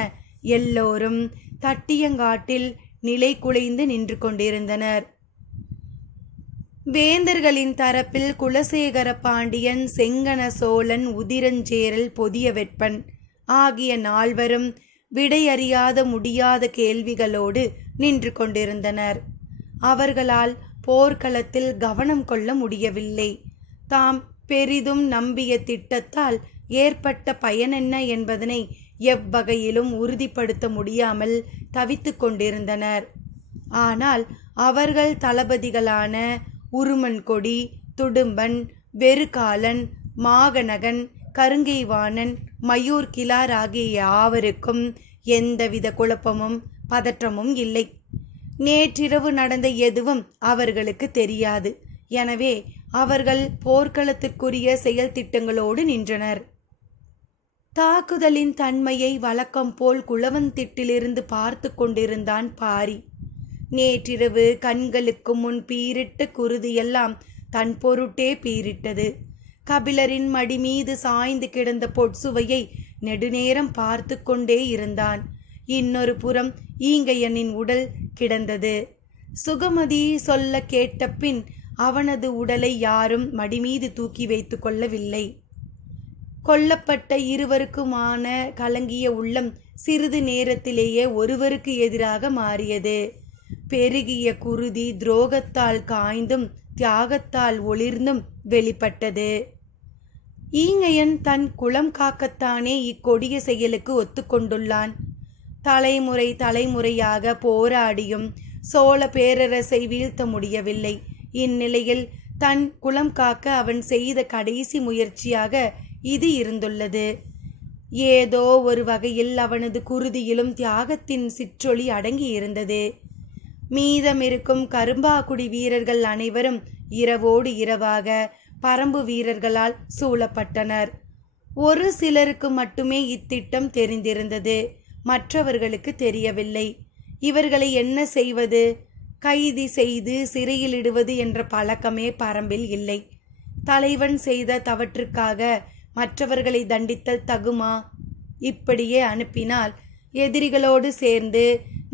எல்லோரும் தட்டியங்காட்டில் நிலை குலைந்து நின்று கொண்டிருந்தனர். வேந்தர்களின் தரப்பில் குலசேகர பாண்டியன், செங்கன சோழன், உதிரஞ்சேரல், பொதிய வெப்பன் ஆகிய 4வரும் விடையறியாத முடியாத கேள்விகளோடு நின்று கொண்டிருந்தனர். அவர்களால் போர்க்களத்தில் கவனம் கொள்ள முடியவில்லை. தாம் பெரிதும் நம்பிய திட்டத்தால் ஏற்பட்ட பயனென்ன என்பதனை எவ்வகையிலும் உறுதிப்படுத்த முடியாமல் தவித்து கொண்டிருந்தனர். ஆனால் அவர்கள் தளபதிகளான உருமன்கொடி, துடும்பன், வெறுகாலன், மாகனகன், கருங்கைவாணன், மயூர் கிளார் ஆகிய யாவருக்கும் எந்தவித குழப்பமும் பதற்றமும் இல்லை. நேற்றிரவு நடந்த எதுவும் அவர்களுக்கு தெரியாது. எனவே அவர்கள் போர்க்களத்திற்குரிய செயல் திட்டங்களோடு நின்றனர். தாக்குதலின் தன்மையை வழக்கம் போல் குளவன்திட்டிலிருந்து பார்த்து கொண்டிருந்தான் பாரி. நேற்றிரவு கண்களுக்கு முன் பீரிட்ட குருதியெல்லாம் தன் பொருட்டே பீரிட்டது. கபிலரின் மடி மீது சாய்ந்து கிடந்த பொட்சுவையை நெடுநேரம் பார்த்து கொண்டே இருந்தான். இன்னொரு புறம் ஈங்கையனின் உடல் கிடந்தது. சுகமதி சொல்ல கேட்ட பின் அவனது உடலை யாரும் மடிமீது தூக்கி வைத்து கொள்ளவில்லை. கொல்லப்பட்ட இருவருக்குமான கலங்கிய உள்ளம் சிறிது நேரத்திலேயே ஒருவருக்கு எதிராக மாறியது. பெருகிய குருதி துரோகத்தால் காய்ந்தும் தியாகத்தால் ஒளிர்ந்தும் வெளிப்பட்டது. ஈங்கையன் தன் குலம் காக்கத்தானே இக்கொடிய செயலுக்கு ஒத்துக்கொண்டுள்ளான். தலைமுறை தலைமுறையாக போராடியும் சோழ பேரரசை வீழ்த்த முடியவில்லை. இந்நிலையில் தன் குலம் காக்க அவன் செய்த கடைசி முயற்சியாக இது இருந்துள்ளது. ஏதோ ஒரு வகையில் அவனது குருதியிலும் தியாகத்தின் சிற்றொளி அடங்கி இருந்தது. மீதமிருக்கும் கரும்பாக்குடி வீரர்கள் அனைவரும் இரவோடு இரவாக பரம்பு வீரர்களால் சூழப்பட்டனர். ஒரு சிலருக்கு மட்டுமே இத்திட்டம் தெரிந்திருந்தது. மற்றவர்களுக்கு தெரியவில்லை. இவர்களை என்ன செய்வது? கைது செய்து சிறையில் இடுவது என்ற பழக்கமே பரம்பில் இல்லை. தலைவன் செய்த தவற்றுக்காக மற்றவர்களை தண்டித்தல் தகுமா? இப்படியே அனுப்பினால் எதிரிகளோடு சேர்ந்து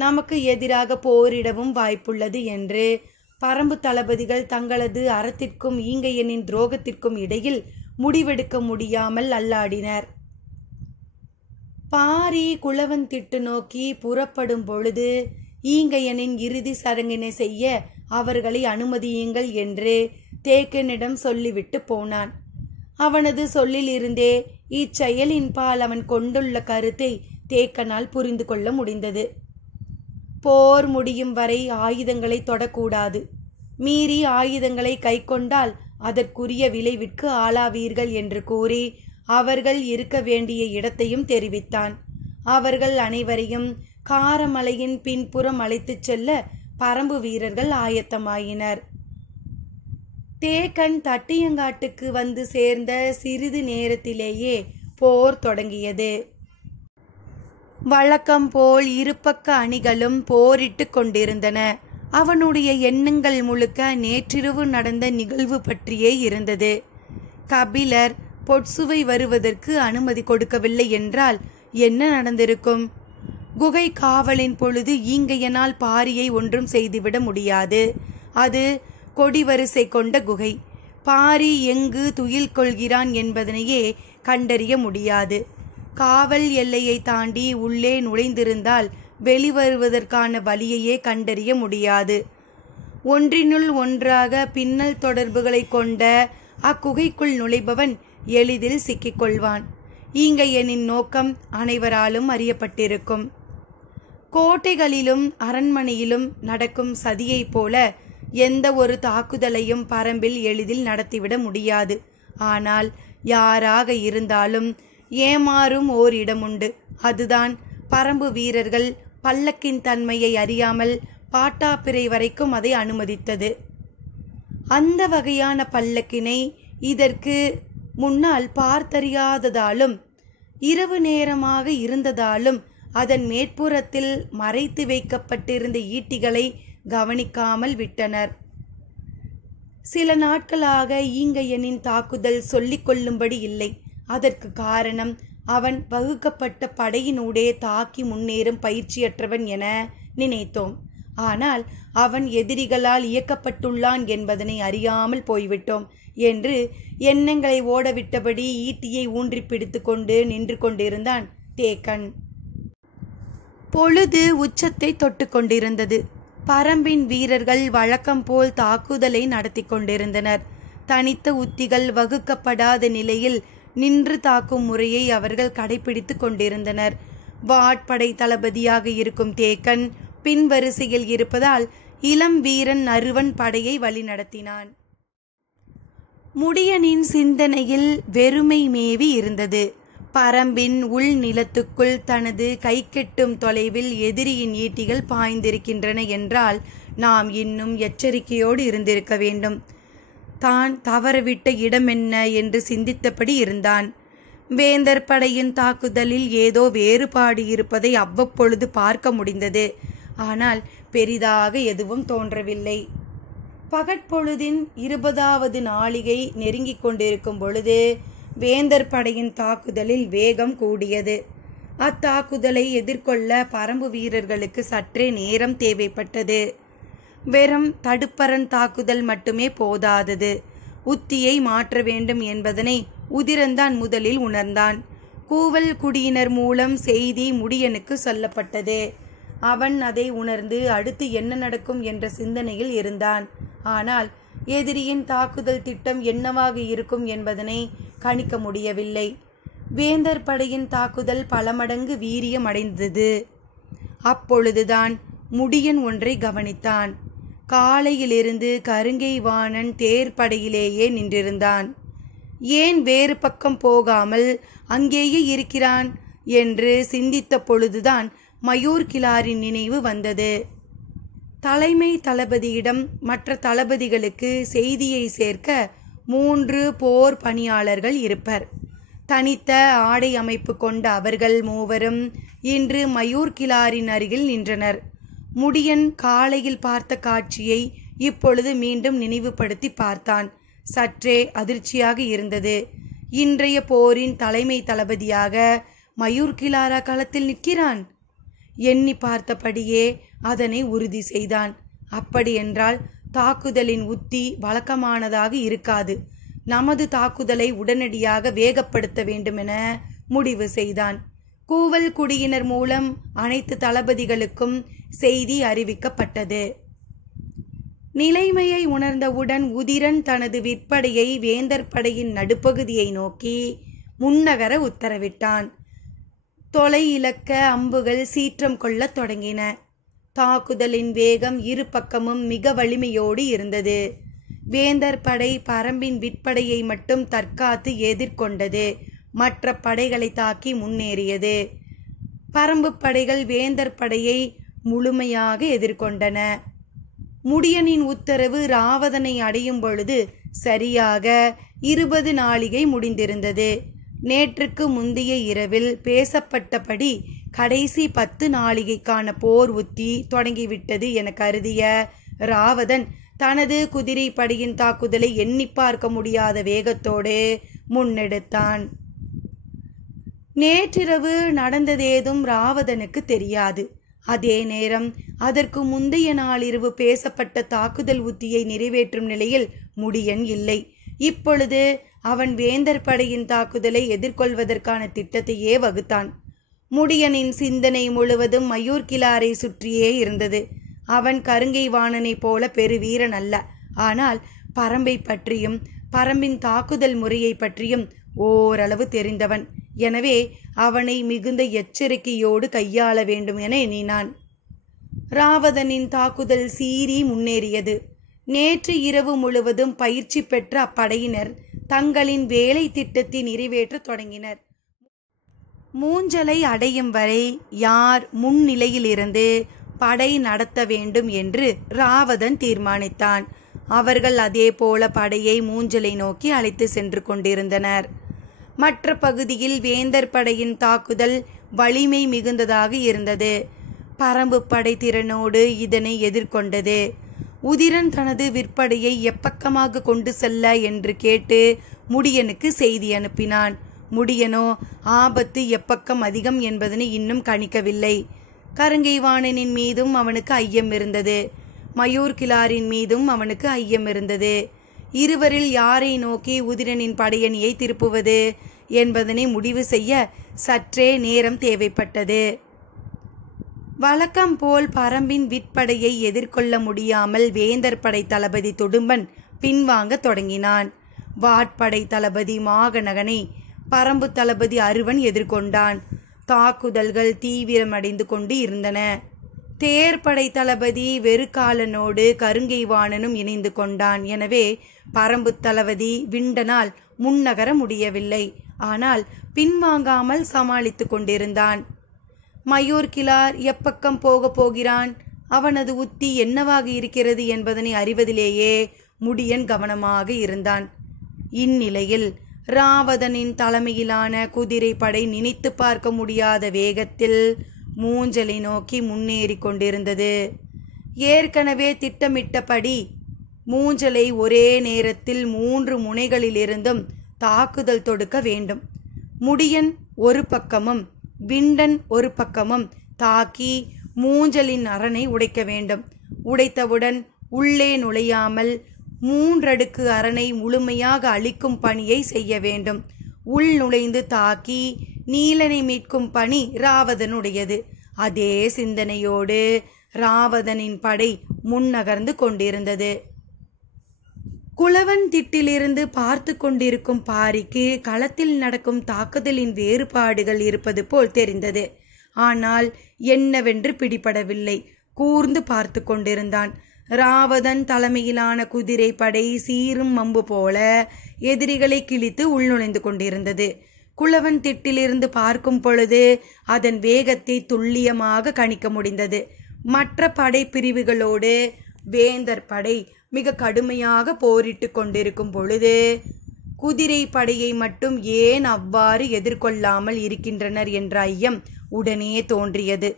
நமக்கு எதிராக போரிடவும் வாய்ப்புள்ளது என்று பரம்பு தளபதிகள் தங்களது அறத்திற்கும் ஈங்கையனின் துரோகத்திற்கும் இடையில் முடிவெடுக்க முடியாமல் அல்லாடினர். பாரி குளவன் திட்டு நோக்கி புறப்படும் பொழுது ஈங்கையனின் இறுதி சடங்கினை செய்ய அவர்களை அனுமதியுங்கள் என்று தேக்கனிடம் சொல்லிவிட்டு போனான். அவனது சொல்லில் இருந்தே இச்செயலின் பால் அவன் கொண்டுள்ள கருத்தை தேக்கனால் புரிந்து கொள்ள முடிந்தது. போர் முடியும் வரை ஆயுதங்களை தொடக்கூடாது. மீறி ஆயுதங்களை கை கொண்டால் அதற்குரிய விளைவிற்கு ஆளாவீர்கள் என்று கூறி அவர்கள் இருக்க வேண்டிய இடத்தையும் தெரிவித்தான். அவர்கள் அனைவரையும் காரமலையின் பின்புறம் அழைத்துச் செல்ல பரம்பு வீரர்கள் ஆயத்தமாயினர். தேக்கன் தட்டியங்காட்டுக்கு வந்து சேர்ந்த சிறிது நேரத்திலேயே போர் தொடங்கியது. வழக்கம் போல் இருபக்க அணிகளும் போரிட்டு கொண்டிருந்தன. அவனுடைய எண்ணங்கள் முழுக்க நேற்றிரவு நடந்த நிகழ்வு பற்றியே இருந்தது. கபிலர் பொட்சுவை வருவதற்கு அனுமதி கொடுக்கவில்லை என்றால் என்ன நடந்திருக்கும்? குகை காவலின் பொழுது ஈங்கையனால் பாரியை ஒன்றும் செய்துவிட முடியாது. அது கொடிவரிசை கொண்ட குகை. பாரி எங்கு துயில் கொள்கிறான் என்பதனையே கண்டறிய முடியாது. காவல் எல்லையை தாண்டி உள்ளே நுழைந்திருந்தால் வெளிவருவதற்கான வழியையே கண்டறிய முடியாது. ஒன்றினுள் ஒன்றாக பின்னல் தொடர்புகளை கொண்ட அக்குகைக்குள் நுழைபவன் எளிதில் சிக்கிக்கொள்வான். ஈங்கையனின் நோக்கம் அனைவராலும் அறியப்பட்டிருக்கும். கோட்டைகளிலும் அரண்மனையிலும் நடக்கும் சதியைப் போல எந்த ஒரு தாக்குதலையும் பரம்பில் எளிதில் நடத்திவிட முடியாது. ஆனால் யாராக இருந்தாலும் ஏமாறும் ஓர் இடமுண்டு. அதுதான் பரம்பு வீரர்கள் பல்லக்கின் தன்மையை அறியாமல் பாட்டாப்பிரை வரைக்கும் அதை அனுமதித்தது. அந்த வகையான பல்லக்கினை இதற்கு முன்னால் பார்த்தறியாததாலும் இரவு நேரமாக இருந்ததாலும் அதன் மேற்புறத்தில் மறைத்து வைக்கப்பட்டிருந்த ஈட்டிகளை கவனிக்காமல் விட்டனர். சில நாட்களாக ஈங்கையனின் தாக்குதல் சொல்லிக் கொள்ளும்படி இல்லை. அதற்கு காரணம் அவன் வகுக்கப்பட்ட படையினூடே தாக்கி முன்னேறும் பயிற்சியற்றவன் என நினைத்தோம். ஆனால் அவன் எதிரிகளால் இயக்கப்பட்டுள்ளான் என்பதனை அறியாமல் போய்விட்டோம் என்று எண்ணங்களை ஓடவிட்டபடி ஈட்டியை ஊன்றி பிடித்து கொண்டு நின்று கொண்டிருந்தான் தேக்கன். பொழுது உச்சத்தை தொட்டு கொண்டிருந்தது. பரம்பின் வீரர்கள் வழக்கம் போல் தாக்குதலை நடத்தி கொண்டிருந்தனர். தனித்த உத்திகள் வகுக்கப்படாத நிலையில் நின்று தாக்கும் முறையை அவர்கள் கடைபிடித்து கொண்டிருந்தனர். வாட்படை தளபதியாக இருக்கும் தேக்கன் பின்வரிசையில் இருப்பதால் இளம் வீரன் நறுவன் படையை வழிநடத்தினான். முடியனின் சிந்தனையில் வெறுமை மேவி இருந்தது. பரம்பின் உள் நிலத்துக்குள் தனது கைக்கெட்டும் தொலைவில் எதிரியின் ஈட்டிகள் பாய்ந்திருக்கின்றன என்றால் நாம் இன்னும் எச்சரிக்கையோடு இருந்திருக்க வேண்டும். தான் தவறவிட்ட இடம் என்ன என்று சிந்தித்தபடி இருந்தான். வேந்தர் படையின் தாக்குதலில் ஏதோ வேறுபாடு இருப்பதை அவ்வப்பொழுது பார்க்க முடிந்தது. ஆனால் பெரிதாக எதுவும் தோன்றவில்லை. பகற்பொழுதின் 20வது நாளிகை நெருங்கிக் கொண்டிருக்கும் பொழுது வேந்தர் படையின் தாக்குதலில் வேகம் கூடியது. அத்தாக்குதலை எதிர்கொள்ள பரம்பு வீரர்களுக்கு சற்றே நேரம் தேவைப்பட்டது. வெறும் தடுப்பரன் தாக்குதல் மட்டுமே போதாதது. உத்தியை மாற்ற வேண்டும் என்பதனை உதிரந்தான் முதலில் உணர்ந்தான். கூவல் குடியினர் மூலம் செய்தி முடியனுக்கு சொல்லப்பட்டது. அவன் அதை உணர்ந்து அடுத்து என்ன நடக்கும் என்ற சிந்தனையில் இருந்தான். ஆனால் எதிரியின் தாக்குதல் திட்டம் என்னவாக இருக்கும் என்பதனை கணிக்க முடியவில்லை. வேந்தர் படையின் தாக்குதல் பல மடங்கு வீரியம் அடைந்தது. அப்பொழுதுதான் முடியன் ஒன்றை கவனித்தான். காலையிலிருந்து கருங்கை வாணன் தேர்ப்படையிலேயே நின்றிருந்தான். ஏன் வேறு பக்கம் போகாமல் அங்கேயே இருக்கிறான் என்று சிந்தித்த பொழுதுதான் மயூர்கிழாரின் நினைவு வந்தது. தலைமை தளபதியிடம் மற்ற தளபதிகளுக்கு செய்தியை சேர்க்க 3 போர் பணியாளர்கள் இருப்பர். தனித்த ஆடை அமைப்பு கொண்ட அவர்கள் மூவரும் இன்று மயூர்கிழாரின் அருகில் நின்றனர். முடியன் காலையில் பார்த்த காட்சியை இப்பொழுது மீண்டும் நினைவுபடுத்தி பார்த்தான். சற்றே அதிர்ச்சியாக இருந்தது. இன்றைய போரின் தலைமை தளபதியாக மயூர்கிலாரா களத்தில் நிற்கிறான். எண்ணி பார்த்தபடியே அதனை உறுதி செய்தான். அப்படியென்றால் தாக்குதலின் உத்தி வழக்கமானதாக இருக்காது. நமது தாக்குதலை உடனடியாக வேகப்படுத்த வேண்டுமென முடிவு செய்தான். கூவல் குடியினர் மூலம் அனைத்து தளபதிகளுக்கும் செய்தி அறிவிக்கப்பட்டது. நிலைமையை உணர்ந்தவுடன் உதிரன் தனது விற்படையை வேந்தர் படையின் நடுப்பகுதியை நோக்கி முன்னகர உத்தரவிட்டான். தொலை இலக்க அம்புகள் சீற்றம் கொள்ளத் தொடங்கின. தாக்குதலின் வேகம் இரு பக்கமும் மிக வலிமையோடு இருந்தது. வேந்தர் படை பரம்பின் விற்படையை மட்டும் தற்காத்து எதிர்கொண்டது. மற்ற படைகளை தாக்கி முன்னேறியது. பரம்பு படைகள் வேந்தர் படையை முழுமையாக எதிர்கொண்டன. முடியனின் உத்தரவு ராவதனை அடையும் பொழுது சரியாக 20 நாழிகை முடிந்திருந்தது. நேற்றுக்கு முந்தைய இரவில் பேசப்பட்டபடி கடைசி 10 நாழிகைக்கான போர் உத்தி தொடங்கிவிட்டது என கருதிய ராவதன் தனது குதிரை படையின் தாக்குதலை எண்ணி பார்க்க முடியாத வேகத்தோடு முன்னெடுத்தான். நேற்றிரவு நடந்ததேதும் ராவதனுக்கு தெரியாது. அதே நேரம் அதற்கு முந்தைய நாளிரவு பேசப்பட்ட தாக்குதல் உத்தியை நிறைவேற்றும் நிலையில் முடியன் இல்லை. இப்பொழுது அவன் வேந்தர் படையின் தாக்குதலை எதிர்கொள்வதற்கான திட்டத்தையே வகுத்தான். முடியனின் சிந்தனை முழுவதும் மயூர்கிலாரை சுற்றியே இருந்தது. அவன் கருங்கை வாணனை போல பெருவீரன் அல்ல. ஆனால் பரம்பை பற்றியும் பரம்பின் தாக்குதல் முறையை பற்றியும் ஓரளவு தெரிந்தவன். எனவே அவனை மிகுந்த எச்சரிக்கையோடு கையாள வேண்டும் என எண்ணினான். ராவதனின் தாக்குதல் சீறி முன்னேறியது. நேற்று இரவு முழுவதும் பயிற்சி பெற்ற அப்படையினர் தங்களின் வேலை திட்டத்தை நிறைவேற்ற தொடங்கினர். மூஞ்சலை அடையும் வரை யார் முன்னிலையிலிருந்து படை நடத்த வேண்டும் என்று ராவதன் தீர்மானித்தான். அவர்கள் அதே போல படையை மூஞ்சலை நோக்கி அழைத்து சென்று கொண்டிருந்தனர். மற்ற பகுதியில் வேந்தர் படையின் தாக்குதல் வலிமை மிகுந்ததாக இருந்தது. பரம்பு படை திறனோடு இதனை எதிர்கொண்டது. உதிரன் தனது விற்படையை எப்பக்கமாக கொண்டு செல்ல என்று கேட்டு முடியனுக்கு செய்தி அனுப்பினான். முடியனோ ஆபத்து எப்பக்கம் அதிகம் என்பதனை இன்னும் கணிக்கவில்லை. கருங்கை வாணனின் மீதும் அவனுக்கு ஐயம் இருந்தது. மயூர்கிலாரின் மீதும் அவனுக்கு ஐயம் இருந்தது. இருவரில் யாரை நோக்கி உதிரனின் படையணியை திருப்புவது என்பதனை முடிவு செய்ய சற்றே நேரம் தேவைப்பட்டது. வழக்கம் போல் பரம்பின் விற்படையை எதிர்கொள்ள முடியாமல் வேந்தர் படை தளபதி துடும்பன் பின்வாங்க தொடங்கினான். வாட்படை தளபதி மாகநகனை பரம்பு தளபதி அருவன் எதிர்கொண்டான். தாக்குதல்கள் தீவிரமடைந்து கொண்டு இருந்தன. தேர்படை தளபதி வெறுகாலனோடு கருங்கை வாணனும் இணைந்து கொண்டான். எனவே பரம்பு தளபதி விண்டனால் முன்னகர முடியவில்லை. ஆனால் பின்வாங்காமல் சமாளித்து கொண்டிருந்தான். மயூர்கிலார் எப்பக்கம் போக போகிறான், அவனது உத்தி என்னவாக இருக்கிறது என்பதனை அறிவதிலேயே முடியன் கவனமாக இருந்தான். இந்நிலையில் ராவதனின் தலைமையிலான குதிரை படை நினைத்து பார்க்க முடியாத வேகத்தில் மூஞ்சலை நோக்கி முன்னேறி கொண்டிருந்தது. ஏற்கனவே திட்டமிட்டபடி மூஞ்சலை ஒரே நேரத்தில் 3 முனைகளிலிருந்தும் தாக்குதல் தொடுக்க வேண்டும். முடியன் ஒரு பக்கமும் விண்டன் ஒரு பக்கமும் தாக்கி மூஞ்சலின் அரணை உடைக்க வேண்டும். உடைத்தவுடன் உள்ளே நுழையாமல் 3 அடுக்கு அரணை முழுமையாக அழிக்கும் பணியை செய்ய வேண்டும். உள் நுழைந்து தாக்கி நீலனை மீட்கும் பணி ராவதனுடையது. அதே சிந்தனையோடு ராவதனின் படை முன்னகர்ந்து கொண்டிருந்தது. குளவன் திட்டிலிருந்து பார்த்து கொண்டிருக்கும் பாரிக்கு களத்தில் நடக்கும் தாக்குதலின் வேறுபாடுகள் இருப்பது போல் தெரிந்தது. ஆனால் என்னவென்று பிடிபடவில்லை. கூர்ந்து பார்த்து கொண்டிருந்தான். ராவதன் தலைமையிலான குதிரை படை சீரும் மம்பு போல எதிரிகளை கிழித்து உள்நுழைந்து கொண்டிருந்தது. குளவன் திட்டிலிருந்து பார்க்கும் பொழுது அதன் வேகத்தை துல்லியமாக கணிக்க முடிந்தது. மற்ற படை பிரிவுகளோடு வேந்தர் படை மிக கடுமையாக போரிட்டு கொண்டிருக்கும் பொழுது குதிரை படையை மட்டும் ஏன் அவ்வாறு எதிர்கொள்ளாமல் இருக்கின்றனர் என்ற ஐயம் உடனே தோன்றியது.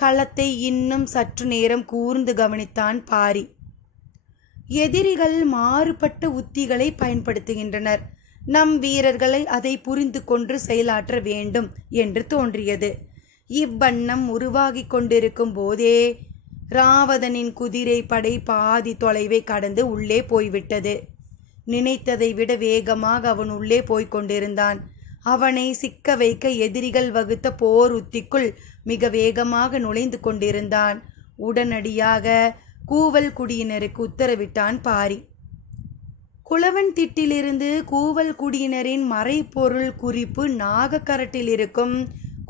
களத்தை இன்னும் சற்று நேரம் கூர்ந்து கவனித்தான் பாரி. எதிரிகள் மாறுபட்ட உத்திகளை பயன்படுத்துகின்றனர். நம் வீரர்களை அதை புரிந்து கொண்டு செயலாற்ற வேண்டும் என்று தோன்றியது. இவ்வண்ணம் உருவாகி கொண்டிருக்கும் போதே ராவதனின் குதிரை படை பாதி தொலைவை கடந்து உள்ளே போய்விட்டது. நினைத்ததை விட வேகமாக அவன் உள்ளே போய்க் கொண்டிருந்தான். அவனை சிக்க வைக்க எதிரிகள் வகுத்த போர் உத்திக்குள் மிக வேகமாக நுழைந்து கொண்டிருந்தான். உடனடியாக கூவல் குடியினருக்கு உத்தரவிட்டான் பாரி. குளவன் திட்டிலிருந்து கூவல் குடியினரின் மறைப்பொருள் குறிப்பு நாகக்கரட்டில் இருக்கும்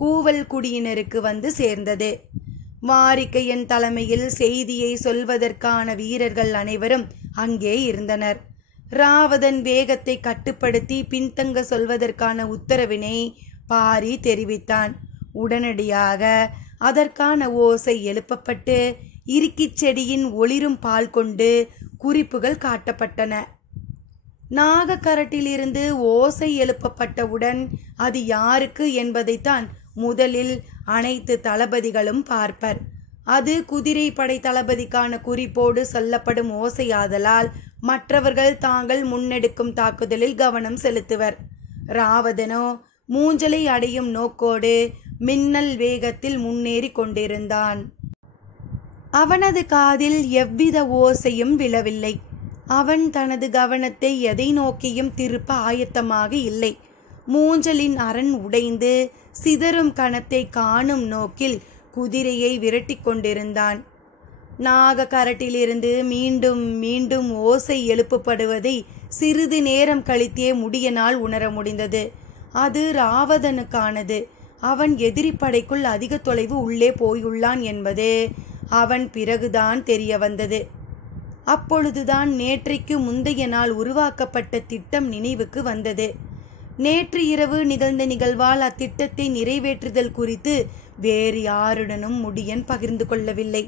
கூவல் குடியினருக்கு வந்து சேர்ந்தது. வாரிக்கையன் தலைமையில் செய்தியை சொல்வதற்கான வீரர்கள் அனைவரும் அங்கே இருந்தனர். ராவதன் வேகத்தை கட்டுப்படுத்தி பின்தங்க சொல்வதற்கான உத்தரவினை பாரி தெரிவித்தான். உடனடியாக அதற்கான ஓசை எழுப்பப்பட்டு இறுக்கிச் செடியின் ஒளிரும் பால் கொண்டு குறிப்புகள் காட்டப்பட்டன. நாகக்கரட்டிலிருந்து ஓசை எழுப்பப்பட்டவுடன் அது யாருக்கு என்பதைத்தான் முதலில் அனைத்து தளபதிகளும் பார்ப்பர். அது குதிரை படை தளபதிக்கான குறிப்போடு சொல்லப்படும் ஓசையாதலால் மற்றவர்கள் தாங்கள் முன்னெடுக்கும் தாக்குதலில் கவனம் செலுத்துவர். ராவதனோ மூஞ்சலை அடையும் நோக்கோடு மின்னல் வேகத்தில் முன்னேறி கொண்டிருந்தான். அவனது காதில் எவ்வித ஓசையும் விழவில்லை. அவன் தனது கவனத்தை எதை நோக்கியும் திருப்ப ஆயத்தமாக இல்லை. மூஞ்சலின் அரண் உடைந்து சிதறும் கணத்தை காணும் நோக்கில் குதிரையை விரட்டி கொண்டிருந்தான். நாகக்கரட்டிலிருந்து மீண்டும் மீண்டும் ஓசை எழுப்பப்படுவதை சிறிது நேரம் கழித்தே முடியனால் உணர முடிந்தது. அது ராவதனுக்கானது. அவன் எதிரி படைக்குள் அதிக தொலைவு உள்ளே போயுள்ளான் என்பது அவன் பிறகுதான் தெரிய வந்தது. அப்பொழுதுதான் நேற்றைக்கு முந்தைய நாள் உருவாக்கப்பட்ட திட்டம் நினைவுக்கு வந்தது. நேற்று இரவு நிகழ்ந்த நிகழ்வால் அத்திட்டத்தை நிறைவேற்றுதல் குறித்து வேறு யாருடனும் முடியன் பகிர்ந்து கொள்ளவில்லை.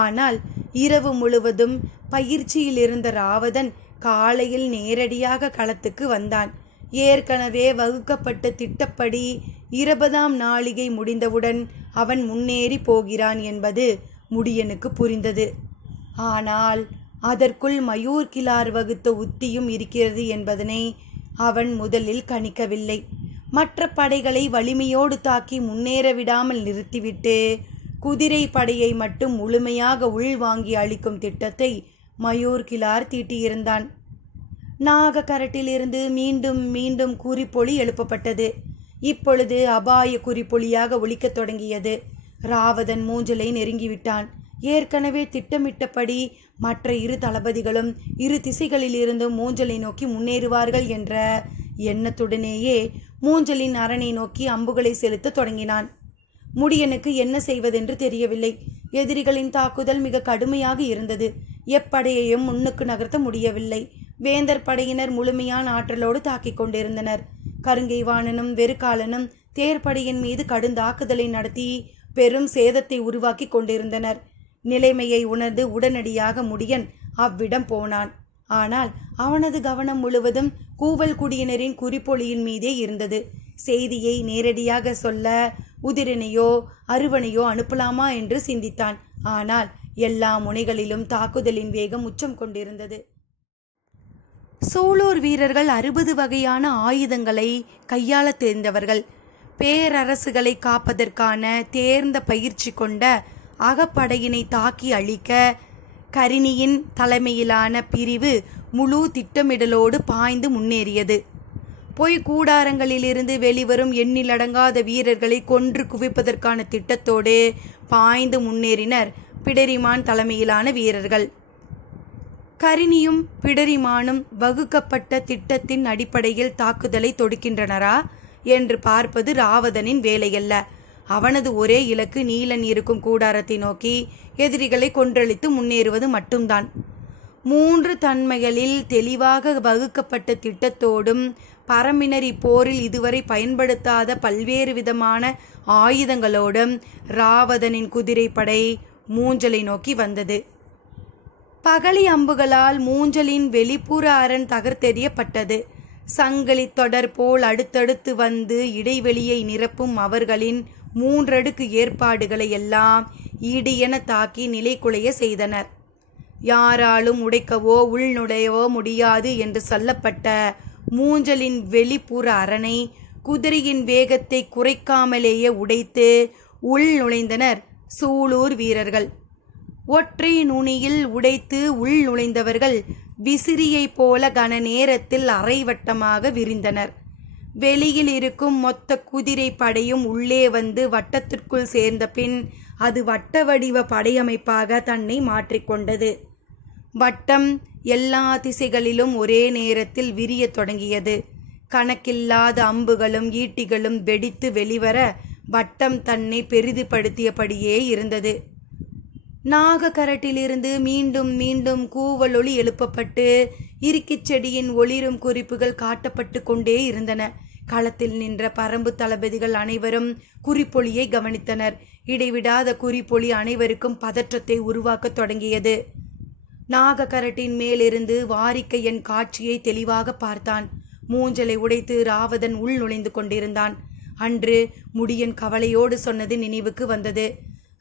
ஆனால் இரவு முழுவதும் பயிற்சியில் இருந்த ராவதன் காலையில் நேரடியாக களத்துக்கு வந்தான். ஏற்கனவே வகுக்கப்பட்ட திட்டப்படி 20ஆம் நாளிகை முடிந்தவுடன் அவன் முன்னேறி போகிறான் என்பது முடியனுக்கு புரிந்தது. ஆனால் அதற்குள் மயூர் கிளார் வகுத்த உத்தியும் இருக்கிறது என்பதனை அவன் முதலில் கணிக்கவில்லை. மற்ற படைகளை வலிமையோடு தாக்கி முன்னேற விடாமல் நிறுத்திவிட்டு குதிரை படையை மட்டும் முழுமையாக உள்வாங்கி அளிக்கும் திட்டத்தை மயூர் கிளார் தீட்டியிருந்தான். நாகக்கரட்டிலிருந்து மீண்டும் மீண்டும் குறிப்பொலி எழுப்பப்பட்டது. இப்பொழுது அபாய குறிப்பொலியாக ஒலிக்கத் தொடங்கியது. ராவதன் மூஞ்சலை நெருங்கிவிட்டான். ஏற்கனவே திட்டமிட்டபடி மற்ற இரு தளபதிகளும் இரு திசைகளில் இருந்தும் மூஞ்சலை நோக்கி முன்னேறுவார்கள் என்ற எண்ணத்துடனேயே மூஞ்சலின் அரணை நோக்கி அம்புகளை செலுத்த தொடங்கினான். முடியனுக்கு என்ன செய்வதென்று தெரியவில்லை. எதிரிகளின் தாக்குதல் மிக கடுமையாக இருந்தது. எப்படையையும் முன்னுக்கு நகர்த்த முடியவில்லை. வேந்தர் படையினர் முழுமையான ஆற்றலோடு தாக்கிக் கொண்டிருந்தனர். கருங்கைவாணனும் வெறுக்காலனும் தேர்ப்படையின் மீது கடுந்தாக்குதலை நடத்தி பெரும் சேதத்தை உருவாக்கி கொண்டிருந்தனர். நிலைமையை உணர்ந்து உடனடியாக முடியன் அவ்விடம் போனான். ஆனால் அவனது கவனம் முழுவதும் கூவல் குடியினரின் குறிப்பொலியின் மீதே இருந்தது. செய்தியை நேரடியாக சொல்ல உதிரனையோ அருவனையோ அனுப்பலாமா என்று சிந்தித்தான். ஆனால் எல்லா முனைகளிலும் தாக்குதலின் வேகம் உச்சம் கொண்டிருந்தது. சூலூர் வீரர்கள் 60 வகையான ஆயுதங்களை கையாள தெரிந்தவர்கள். பேரரசுகளை காப்பதற்கான தேர்ந்த பயிற்சி கொண்ட அகப்படையினை தாக்கி அழிக்க கரிணியின் தலைமையிலான பிரிவு முழு திட்டமிடலோடு பாய்ந்து முன்னேறியது. பொய் கூடாரங்களிலிருந்து வெளிவரும் எண்ணிலடங்காத வீரர்களை கொன்று குவிப்பதற்கான திட்டத்தோடு பாய்ந்து முன்னேறினர் பிடரிமான் தலைமையிலான வீரர்கள். கரிணியும் பிடரிமானும் வகுக்கப்பட்ட திட்டத்தின் அடிப்படையில் தாக்குதலை தொடுக்கின்றனரா என்று பார்ப்பது ராவதனின் வேலையல்ல. அவனது ஒரே இலக்கு நீலன் இருக்கும் கூடாரத்தை நோக்கி எதிரிகளை கொன்றளித்து முன்னேறுவது மட்டும்தான். 3 தன்மைகளில் தெளிவாக வகுக்கப்பட்ட திட்டத்தோடும் பரம்பினர் இப்போரில் இதுவரை பயன்படுத்தாத பல்வேறு விதமான ஆயுதங்களோடும் ராவதனின் குதிரைப்படை மூஞ்சலை நோக்கி வந்தது. பகலி அம்புகளால் மூஞ்சலின் வெளிப்புற அரண் தகர்த்தெறியப்பட்டது. சங்கிலி தொடர் போல் அடுத்தடுத்து வந்து இடைவெளியை நிரப்பும் அவர்களின் 3 அடுக்கு ஏற்பாடுகளை எல்லாம் இடியென தாக்கி நிலைகுலைய செய்தனர். யாராலும் உடைக்கவோ உள்நுழையவோ முடியாது என்று சொல்லப்பட்ட மூஞ்சலின் வெளிப்புற அரணை குதிரையின் வேகத்தை குறைக்காமலேயே உடைத்து உள் நுழைந்தனர் சூலூர் வீரர்கள். ஒற்றை நுனியில் உடைத்து உள் நுழைந்தவர்கள் விசிறியைப் போல கன நேரத்தில் அரைவட்டமாக விரிந்தனர். வெளியில் இருக்கும் மொத்த குதிரை படையும் உள்ளே வந்து வட்டத்திற்குள் சேர்ந்த பின் அது வட்ட வடிவ படையமைப்பாக தன்னை மாற்றிக்கொண்டது. வட்டம் எல்லா திசைகளிலும் ஒரே நேரத்தில் விரிய தொடங்கியது. கணக்கில்லாத அம்புகளும் ஈட்டிகளும் வெடித்து வெளிவர வட்டம் தன்னை பெரிதுபடுத்தியபடியே இருந்தது. நாகக்கரட்டிலிருந்து மீண்டும் மீண்டும் கூவலொளி எழுப்பப்பட்டு இருக்கிச் செடியின் ஒளிரும் குறிப்புகள் காட்டப்பட்டு கொண்டே இருந்தன. களத்தில் நின்ற பரம்பு தளபதிகள் அனைவரும் குறிப்பொளியை கவனித்தனர். இடைவிடாத குறிப்பொளி அனைவருக்கும் பதற்றத்தை உருவாக்க தொடங்கியது. நாகக்கரட்டின் மேலிருந்து வாரிக்கையன் காட்சியை தெளிவாக பார்த்தான். மூஞ்சலை உடைத்து ராவதன் உள் நுழைந்து கொண்டிருந்தான். அன்று முடியன் கவலையோடு சொன்னது நினைவுக்கு வந்தது.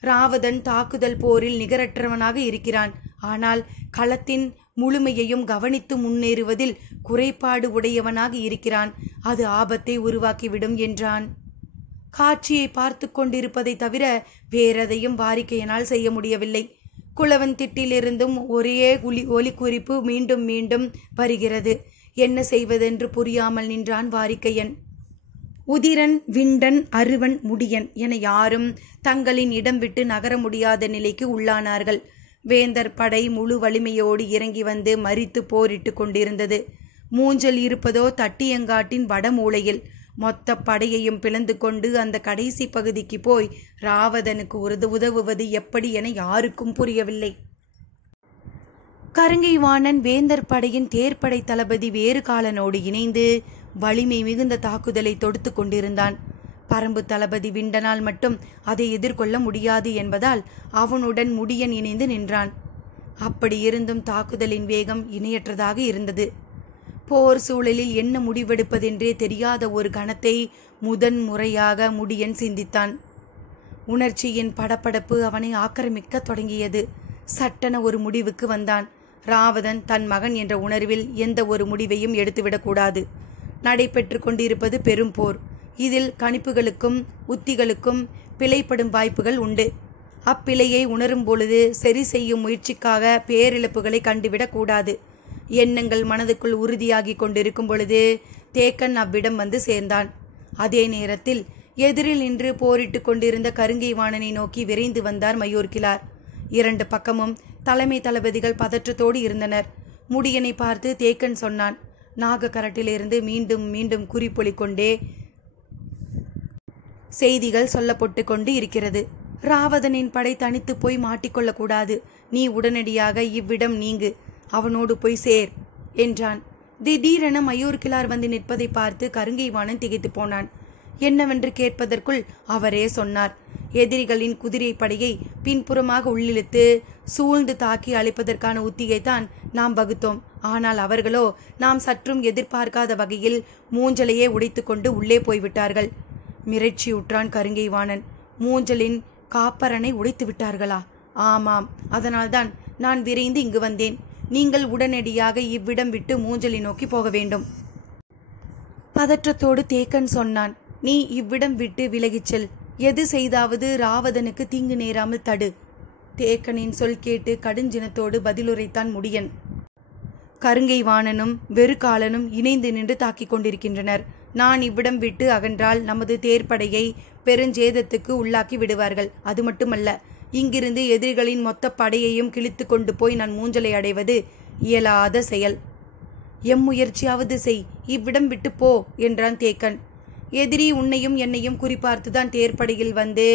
ராவதன் தாக்குதல் போரில் நிகரற்றவனாக இருக்கிறான். ஆனால் களத்தின் முழுமையையும் கவனித்து முன்னேறுவதில் குறைபாடு உடையவனாக இருக்கிறான். அது ஆபத்தை உருவாக்கிவிடும் என்றான். காட்சியை பார்த்து கொண்டிருப்பதை தவிர வேறெதையும் வாரிக்கையனால் செய்ய முடியவில்லை. குளவன் திட்டிலிருந்தும் ஒரே ஒலி குறிப்பு மீண்டும் மீண்டும் வருகிறது. என்ன செய்வதென்று புரியாமல் நின்றான் வாரிக்கையன். உதிரன், விண்டன், அருவன், முடியன் என யாரும் தங்களின் இடம் விட்டு நகர முடியாத நிலைக்கு உள்ளானார்கள். வேந்தர் படை முழு வலிமையோடு இறங்கி வந்து மறித்து போரிட்டு கொண்டிருந்தது. மூஞ்சல் இருப்பதோ தட்டியங்காட்டின் வடமூலையில். மொத்த படையையும் பிளந்து கொண்டு அந்த கடைசி பகுதிக்கு போய் ராவதனுக்கு உதவுவது எப்படி என யாருக்கும் புரியவில்லை. கருங்கைவாணன் வேந்தர் படையின் தேர்ப்படை தளபதி வேறுகாலனோடு இணைந்து வலிமை மிகுந்த தாக்குதலை தொடுத்து கொண்டிருந்தான். பரம்பு தளபதி விண்டனால் மட்டும் அதை எதிர்கொள்ள முடியாது என்பதால் அவனுடன் முடியன் இணைந்து நின்றான். அப்படி இருந்தும் தாக்குதலின் வேகம் இணையற்றதாக இருந்தது. போர் சூழலில் என்ன முடிவெடுப்பதென்றே தெரியாத ஒரு கணத்தை முதன் முறையாக முடியன் சிந்தித்தான். உணர்ச்சியின் படபடப்பு அவனை ஆக்கிரமிக்க தொடங்கியது. சட்டென ஒரு முடிவுக்கு வந்தான். ராவதன் தன் மகன் என்ற உணர்வில் எந்த ஒரு முடிவையும் எடுத்துவிடக்கூடாது. நடைபெற்று கொண்டிருப்பது பெரும் போர். இதில் கணிப்புகளுக்கும் உத்திகளுக்கும் பிழைப்படும் வாய்ப்புகள் உண்டு. அப்பிழையை உணரும் பொழுது சரி செய்யும் முயற்சிக்காக பேரிழப்புகளை கண்டுவிடக்கூடாது. எண்ணங்கள் மனதுக்குள் உறுதியாகி கொண்டிருக்கும் பொழுது தேக்கன் அவ்விடம் வந்து சேர்ந்தான். அதே நேரத்தில் எதிரில் நின்று போரிட்டு கொண்டிருந்த கருங்கைவாணனை நோக்கி விரைந்து வந்தார் மயூர்கிழார். இரண்டு பக்கமும் தலைமை தளபதிகள் பதற்றத்தோடு இருந்தனர். முடியனை பார்த்து தேக்கன் சொன்னான். நாகக்கரட்டிலிருந்து மீண்டும் மீண்டும் குறிப்பொலி கொண்டே செய்திகள் சொல்லப்பட்டு கொண்டு இருக்கிறது. ராவதனின் படை தனித்து போய் மாட்டிக்கொள்ளக்கூடாது. நீ உடனடியாக இவ்விடம் நீங்கு, அவனோடு போய் சேர் என்றான். திடீரென மயூர்கிழார் வந்து நிற்பதை பார்த்து கருங்கைவாணன் திகைத்து போனான். என்னவென்று கேட்பதற்குள் அவரே சொன்னார். எதிரிகளின் குதிரை படையை பின்புறமாக உள்ளிழுத்து சூழ்ந்து தாக்கி அழிப்பதற்கான உத்தியைத்தான் நாம் வகுத்தோம். ஆனால் அவர்களோ நாம் சற்றும் எதிர்பார்க்காத வகையில் மூஞ்சலையே உடைத்து கொண்டு உள்ளே போய்விட்டார்கள். மிரட்சியுற்றான் கருங்கைவாணன். மூஞ்சலின் காப்பரனை உடைத்து விட்டார்களா? ஆமாம், அதனால்தான் நான் விரைந்து இங்கு வந்தேன். நீங்கள் உடனடியாக இவ்விடம் விட்டு மூஞ்சலை நோக்கி போக வேண்டும். பதற்றத்தோடு தேக்கன் சொன்னான். நீ இவ்விடம் விட்டு விலகிச் செல். எது செய்தாவது ராவதனுக்கு தீங்கு நேராமல் தடு. தேக்கனின் சொல் கேட்டு கடுஞ்சினத்தோடு பதிலுரைத்தான் முடியன். கருங்கைவாணனும் வெறுகாலனும் இணைந்து நின்று தாக்கிக் கொண்டிருக்கின்றனர். நான் இவ்விடம் விட்டு அகன்றால் நமது தேர்ப்படையை பெருஞ்சேதத்துக்கு உள்ளாக்கி விடுவார்கள். அது மட்டுமல்ல, இங்கிருந்து எதிரிகளின் மொத்த படையையும் கிழித்து கொண்டு போய் நான் மூஞ்சலை அடைவது இயலாத செயல். எம்முயற்சியாவது செய், இவ்விடம் விட்டு போ என்றான் தேக்கன். எதிரி உன்னையும் என்னையும் குறிப்பார்த்துதான் தேர்ப்படையில் வந்து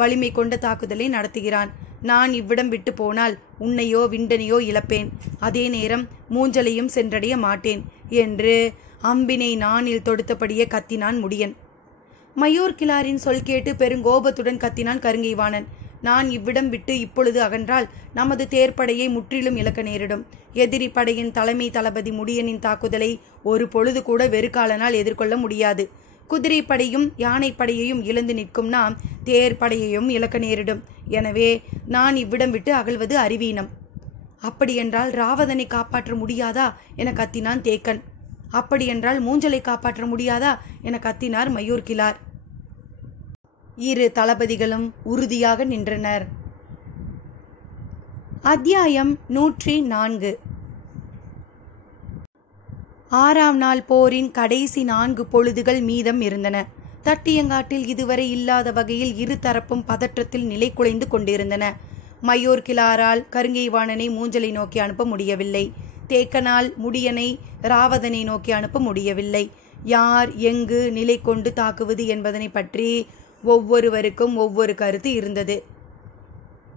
வலிமை கொண்ட தாக்குதலை நடத்துகிறான். நான் இவ்விடம் விட்டு போனால் உன்னையோ விண்டனையோ இழப்பேன். அதே நேரம் மூஞ்சலையும் சென்றடைய மாட்டேன் என்று அம்பினை நானில் தொடுத்தபடியே கத்தினான் முடியன். மயூர்கிழாரின் சொல் கேட்டு பெருங்கோபத்துடன் கத்தினான் கருங்கைவாணன். நான் இவ்விடம் விட்டு இப்பொழுது அகன்றால் நமது தேர்ப்படையை முற்றிலும் இழக்க நேரிடும். எதிரி படையின் தலைமை தளபதி முடியனின் தாக்குதலை ஒரு பொழுது கூட வெறுகாலனால் எதிர்கொள்ள முடியாது. குதிரை படையும் யானை படையையும் இழந்து நிற்கும் நாம் தேர் படையையும் இழக்க நேரிடும். எனவே நான் இவ்விடம் விட்டு அகழ்வது அறிவீனம். அப்படியென்றால் ராவதனை காப்பாற்ற முடியாதா என கத்தினான் தேக்கன். அப்படியென்றால் மூஞ்சலை காப்பாற்ற முடியாதா என கத்தினார் மயூர்கிழார். இரு தளபதிகளும் உறுதியாக நின்றனர். அத்தியாயம் 104. 6ஆம் நாள் போரின் கடைசி 4 பொழுதுகள் மீதம் இருந்தன. தட்டியங்காட்டில் இதுவரை இல்லாத வகையில் இரு தரப்பும் பதற்றத்தில் நிலை குலைந்து கொண்டிருந்தன. மயூர்கிழாரால் கருங்கைவாணனை மூஞ்சலை நோக்கி அனுப்ப முடியவில்லை. தேக்கனால் முடியனை ராவதனை நோக்கி அனுப்ப முடியவில்லை. யார் எங்கு நிலை கொண்டு தாக்குவது என்பதனை பற்றி ஒவ்வொருவருக்கும் ஒவ்வொரு கருத்து இருந்தது.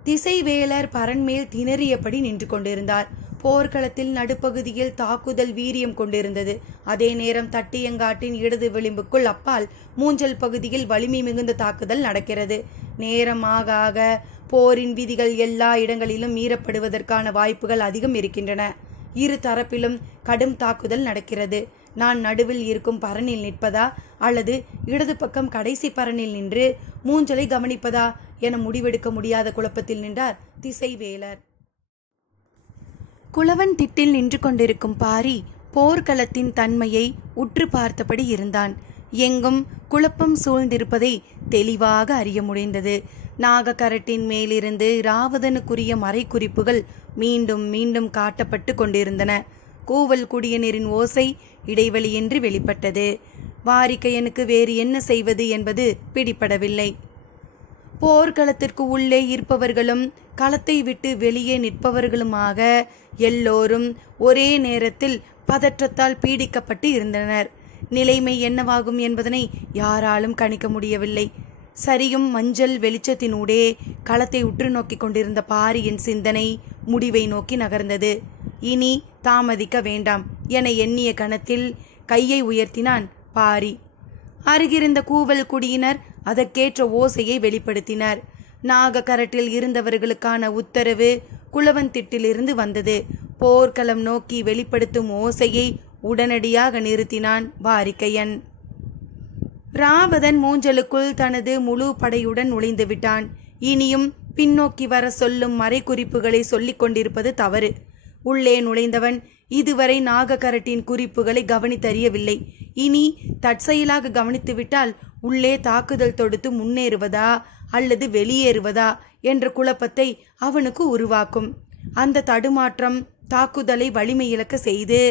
திசைவேலர் பரண்மேல் திணறியபடி நின்று கொண்டிருந்தார். போர்க்களத்தில் நடுப்பகுதியில் தாக்குதல் வீரியம் கொண்டிருந்தது. அதே நேரம் தட்டியங்காட்டின் இடது விளிம்புக்குள் அப்பால் மூஞ்சல் பகுதியில் வலிமை மிகுந்த தாக்குதல் நடக்கிறது. நேரமாக ஆக போரின் விதிகள் எல்லா இடங்களிலும் மீறப்படுவதற்கான வாய்ப்புகள் அதிகம் இருக்கின்றன. இரு தரப்பிலும் கடும் தாக்குதல் நடக்கிறது. நான் நடுவில் இருக்கும் பரனில் நிற்பதா அல்லது இடது பக்கம் கடைசி பரனில் நின்று மூஞ்சலை கவனிப்பதா என முடிவெடுக்க முடியாத குழப்பத்தில் நின்றார் திசைவேலர். குளவன் திட்டில் நின்று கொண்டிருக்கும் பாரி போர்க்களத்தின் தன்மையை உற்று பார்த்தபடி இருந்தான். எங்கும் குழப்பம் சூழ்ந்திருப்பதை தெளிவாக அறிய முடிந்தது. நாகக்கரட்டின் மேலிருந்து ராவதனுக்குரிய மறைக்குறிப்புகள் மீண்டும் மீண்டும் காட்டப்பட்டு கொண்டிருந்தன. கூவல் குடியனரின் ஓசை இடைவெளியின்றி வெளிப்பட்டது. வாரிக்கையனுக்கு வேறு என்ன செய்வது என்பது பிடிபடவில்லை. போர்க்களத்திற்கு உள்ளே இருப்பவர்களும் களத்தை விட்டு வெளியே நிற்பவர்களுமாக எல்லோரும் ஒரே நேரத்தில் பதற்றத்தால் பீடிக்கப்பட்டு இருந்தனர். நிலைமை என்னவாகும் என்பதனை யாராலும் கணிக்க முடியவில்லை. சரியும் மஞ்சள் வெளிச்சத்தினூடே களத்தை உற்று நோக்கி கொண்டிருந்த பாரியின் சிந்தனை முடிவை நோக்கி நகர்ந்தது. இனி தாமதிக்க வேண்டாம் என எண்ணிய கணத்தில் கையை உயர்த்தினான் பாரி. அருகிருந்த கூவல் குடியினர் அதற்கேற்ற ஓசையை வெளிப்படுத்தினர். நாகக்கரட்டில் இருந்தவர்களுக்கான உத்தரவு குளவன் திட்டிலிருந்து வந்தது. போர்க்களம் நோக்கி வெளிப்படுத்தும் ஓசையை உடனடியாக நிறுத்தினான் வாரிக்கையன். ராவதன் மூஞ்சலுக்குள் தனது முழு படையுடன் நுழைந்து விட்டான். இனியும் பின்னோக்கி வர சொல்லும் மறைக்குறிப்புகளை சொல்லிக் கொண்டிருப்பது தவறு. உள்ளே நுழைந்தவன் இதுவரை நாகக்கரட்டின் குறிப்புகளை கவனித்தறியவில்லை. இனி தற்செயலாக கவனித்துவிட்டால் உள்ளே தாக்குதல் தொடுத்து முன்னேறுவதா அல்லது வெளியேறுவதா என்ற குழப்பத்தை அவனுக்கு உருவாக்கும். அந்த தடுமாற்றம் தாக்குதலை வலிமை இழக்க செய்து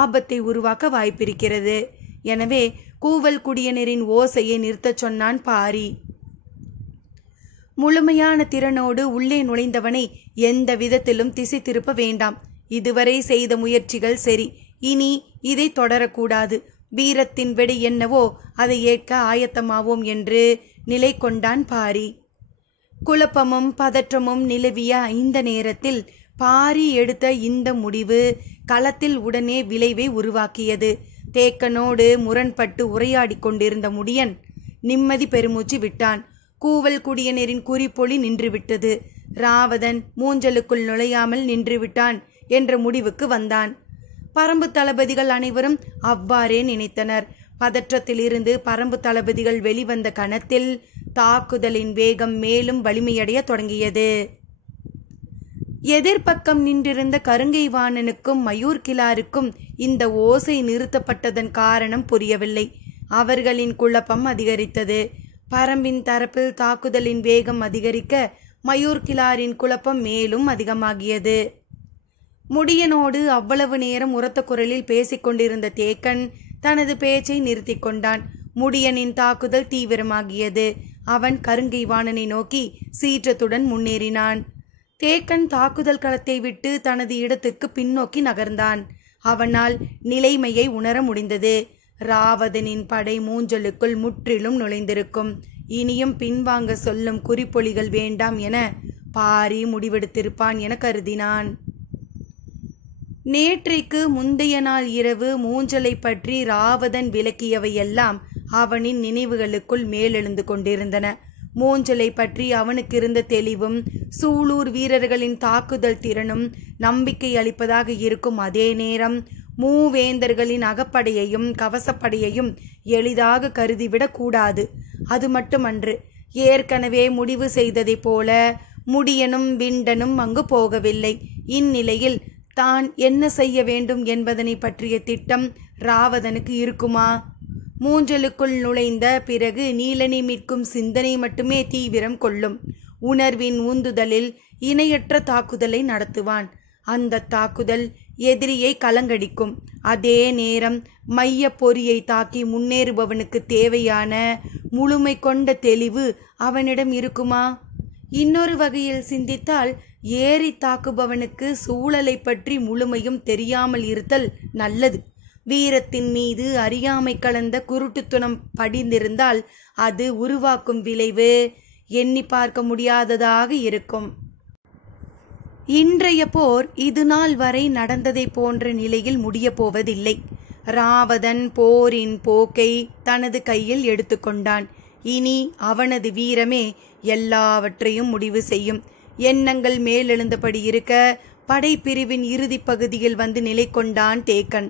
ஆபத்தை உருவாக்க வாய்ப்பிருக்கிறது. எனவே கூவல் குடியனரின் ஓசையை நிறுத்தச் சொன்னான் பாரி. முழுமையான திறனோடு உள்ளே நுழைந்தவனை எந்த விதத்திலும் திசை திருப்ப வேண்டாம். இதுவரை செய்த முயற்சிகள் சரி, இனி இதை தொடரக்கூடாது. வீரத்தின் வெடி என்னவோ அதை ஏற்க ஆயத்தமாவோம் என்று நிலை கொண்டான் பாரி. குழப்பமும் பதற்றமும் நிலவிய இந்த நேரத்தில் பாரி எடுத்த இந்த முடிவு களத்தில் உடனே விளைவை உருவாக்கியது. தேக்கனோடு முரண்பட்டு உரையாடி கொண்டிருந்த முடியன் நிம்மதி பெருமூச்சு விட்டான். கூவல் குடியனரின் குறிப்பொலி நின்றுவிட்டது. ராவதன் மூஞ்சலுக்குள் நுழையாமல் நின்றுவிட்டான் என்ற முடிவுக்கு வந்தான். பரம்பு தளபதிகள் அனைவரும் அவ்வாறே நினைத்தனர். பதற்றத்திலிருந்து பரம்பு தளபதிகள் வெளிவந்த கணத்தில் தாக்குதலின் வேகம் மேலும் வலிமையடைய தொடங்கியது. எதிர்பக்கம் நின்றிருந்த கருங்கைவாணனுக்கும் மயூர்கிழாருக்கும் இந்த ஓசை நிறுத்தப்பட்டதன் காரணம் புரியவில்லை. அவர்களின் குழப்பம் அதிகரித்தது. பரம்பின் தரப்பில் தாக்குதலின் வேகம் அதிகரிக்க மயூர்கிழாரின் குழப்பம் மேலும் அதிகமாகியது. முடியனோடு அவ்வளவு நேரம் உரத்த குரலில் பேசிக்கொண்டிருந்த தேக்கன் தனது பேச்சை நிறுத்தி கொண்டான். முடியனின் தாக்குதல் தீவிரமாகியது. அவன் கருங்கைவாணனை நோக்கி சீற்றத்துடன் முன்னேறினான். தேக்கன் தாக்குதல் களத்தை விட்டு தனது இடத்துக்கு பின்னோக்கி நகர்ந்தான். அவனால் நிலைமையை உணர முடிந்தது. ராவதனின் படை மூஞ்சலுக்குள் முற்றிலும் நுழைந்திருக்கும். இனியும் பின்வாங்க சொல்லும் குறிப்பொலிகள் வேண்டாம் என பாரி முடிவெடுத்திருப்பான் என கருதினான். நேற்றைக்கு முந்தைய நாள் இரவு மூஞ்சலை பற்றி ராவதன் விளக்கியவையெல்லாம் அவனின் நினைவுகளுக்குள் மேலெழுந்து கொண்டிருந்தன. மூஞ்சலை பற்றி அவனுக்கு இருந்த தெளிவும் சூலூர் வீரர்களின் தாக்குதல் திறனும் நம்பிக்கை அளிப்பதாக இருக்கும். அதே நேரம் மூவேந்தர்களின் அகப்படையையும் கவசப்படையையும் எளிதாக கருதிவிடக் கூடாது. அது மட்டுமன்று, ஏற்கனவே முடிவு செய்ததை போல முடியனும் விண்டனும் அங்கு போகவில்லை. இந்நிலையில் தான் என்ன செய்ய வேண்டும் என்பதனை பற்றிய திட்டம் ராவதனுக்கு இருக்குமா? மூஞ்சலுக்குள் நுழைந்த பிறகு நீலனை மீட்கும் சிந்தனை மட்டுமே தீவிரம் கொள்ளும். உணர்வின் உந்துதலில் இணையற்ற தாக்குதலை நடத்துவான். அந்த தாக்குதல் எதிரியை கலங்கடிக்கும். அதே நேரம் மைய பொறியை தாக்கி முன்னேறுபவனுக்கு தேவையான முழுமை கொண்ட தெளிவு அவனிடம் இருக்குமா? இன்னொரு வகையில் சிந்தித்தால் ஏறி தாக்குபவனுக்கு சூழலை பற்றி முழுமையும் தெரியாமல் இருத்தல் நல்லது. வீரத்தின் மீது அறியாமை கலந்த குருட்டுத்தனம் படிந்திருந்தால் அது உருவாக்கும் விளைவு எண்ணி பார்க்க முடியாததாக இருக்கும். இன்றைய போர் இது நாள் வரை நடந்ததை போன்ற நிலையில் முடிய போவதில்லை. ராவதன் போரின் போக்கை தனது கையில் எடுத்துக்கொண்டான். இனி அவனது வீரமே எல்லாவற்றையும் முடிவு செய்யும். எண்ணங்கள் மேலெழுந்தபடி இருக்க படைப்பிரிவின் இறுதி பகுதியில் வந்து நிலை கொண்டான் தேக்கன்.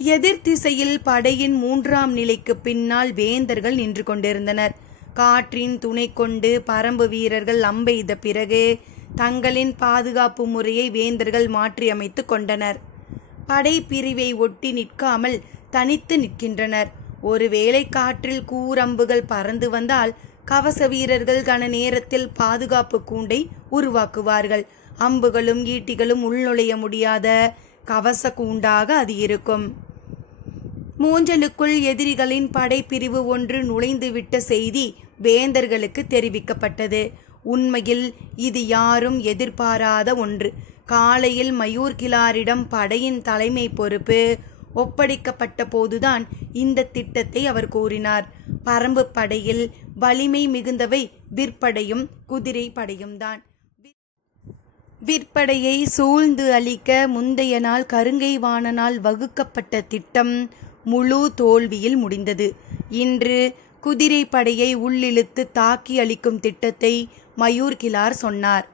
எதிர் திசையில் படையின் 3ஆம் நிலைக்கு பின்னால் வேந்தர்கள் நின்று கொண்டிருந்தனர். காற்றின் துணை கொண்டு பரம்பு வீரர்கள் அம்பெய்த பிறகு தங்களின் பாதுகாப்பு முறையை வேந்தர்கள் மாற்றியமைத்து கொண்டனர். படைப்பிரிவை ஒட்டி நிற்காமல் தனித்து நிற்கின்றனர். ஒருவேளை காற்றில் கூரம்புகள் பறந்து வந்தால் கவச வீரர்கள் கன நேரத்தில் பாதுகாப்பு கூண்டை உருவாக்குவார்கள். அம்புகளும் ஈட்டிகளும் உள்நுழைய முடியாத கவச கூண்டாக அது இருக்கும். மூஞ்சலுக்குள் எதிரிகளின் படைப்பிரிவு ஒன்று நுழைந்துவிட்ட செய்தி வேந்தர்களுக்கு தெரிவிக்கப்பட்டது. உண்மையில் இது யாரும் எதிர்பாராத ஒன்று. காலையில் மயூர்கிழாரிடம் படையின் தலைமை பொறுப்பு ஒப்படைக்கப்பட்ட போதுதான் இந்த திட்டத்தை அவர் கூறினார். பரம்பு படையில் வலிமை மிகுந்தவை விற்படையும் குதிரை படையும் தான். விற்படையை சூழ்ந்து அழிக்க முந்தைய நாள் கருங்கை வாணனால் வகுக்கப்பட்ட திட்டம் முழு தோல்வியில் முடிந்தது. இன்று குதிரை படையை உள்ளிழுத்து தாக்கி அளிக்கும் திட்டத்தை மயூர்கிழார் சொன்னார்.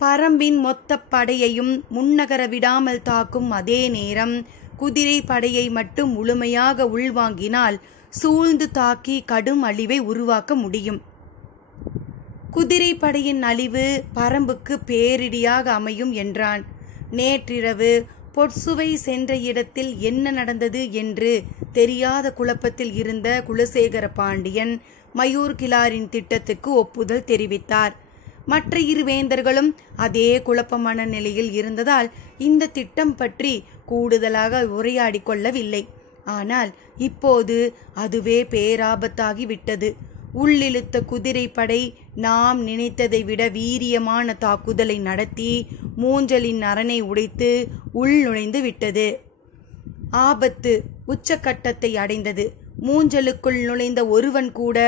பரம்பின் மொத்த படையையும் முன்னகர விடாமல் தாக்கும் அதே நேரம் குதிரை படையை மட்டும் முழுமையாக உள்வாங்கினால் சூழ்ந்து தாக்கி கடும் அழிவை உருவாக்க முடியும். குதிரை படையின் அழிவு பரம்புக்கு பேரிடியாக அமையும் என்றான். நேற்றிரவு பொற்சுவை சென்ற இடத்தில் என்ன நடந்தது என்று தெரியாத குழப்பத்தில் இருந்த குலசேகர பாண்டியன் மயூர்கிழாரின் திட்டத்துக்கு ஒப்புதல் தெரிவித்தார். மற்ற இரு வேந்தர்களும் அதே குழப்பமான நிலையில் இருந்ததால் இந்த திட்டம் பற்றி கூடுதலாக உரையாடி கொள்ளவில்லை. ஆனால் இப்போது அதுவே பேராபத்தாகி விட்டது. உள்ளிழுத்த குதிரை படை நாம் நினைத்ததை விட வீரியமான தாக்குதலை நடத்தி மூஞ்சலின் அரணை உடைத்து உள் நுழைந்து விட்டது. ஆபத்து உச்சக்கட்டத்தை அடைந்தது. மூஞ்சலுக்குள் நுழைந்த ஒருவன் கூட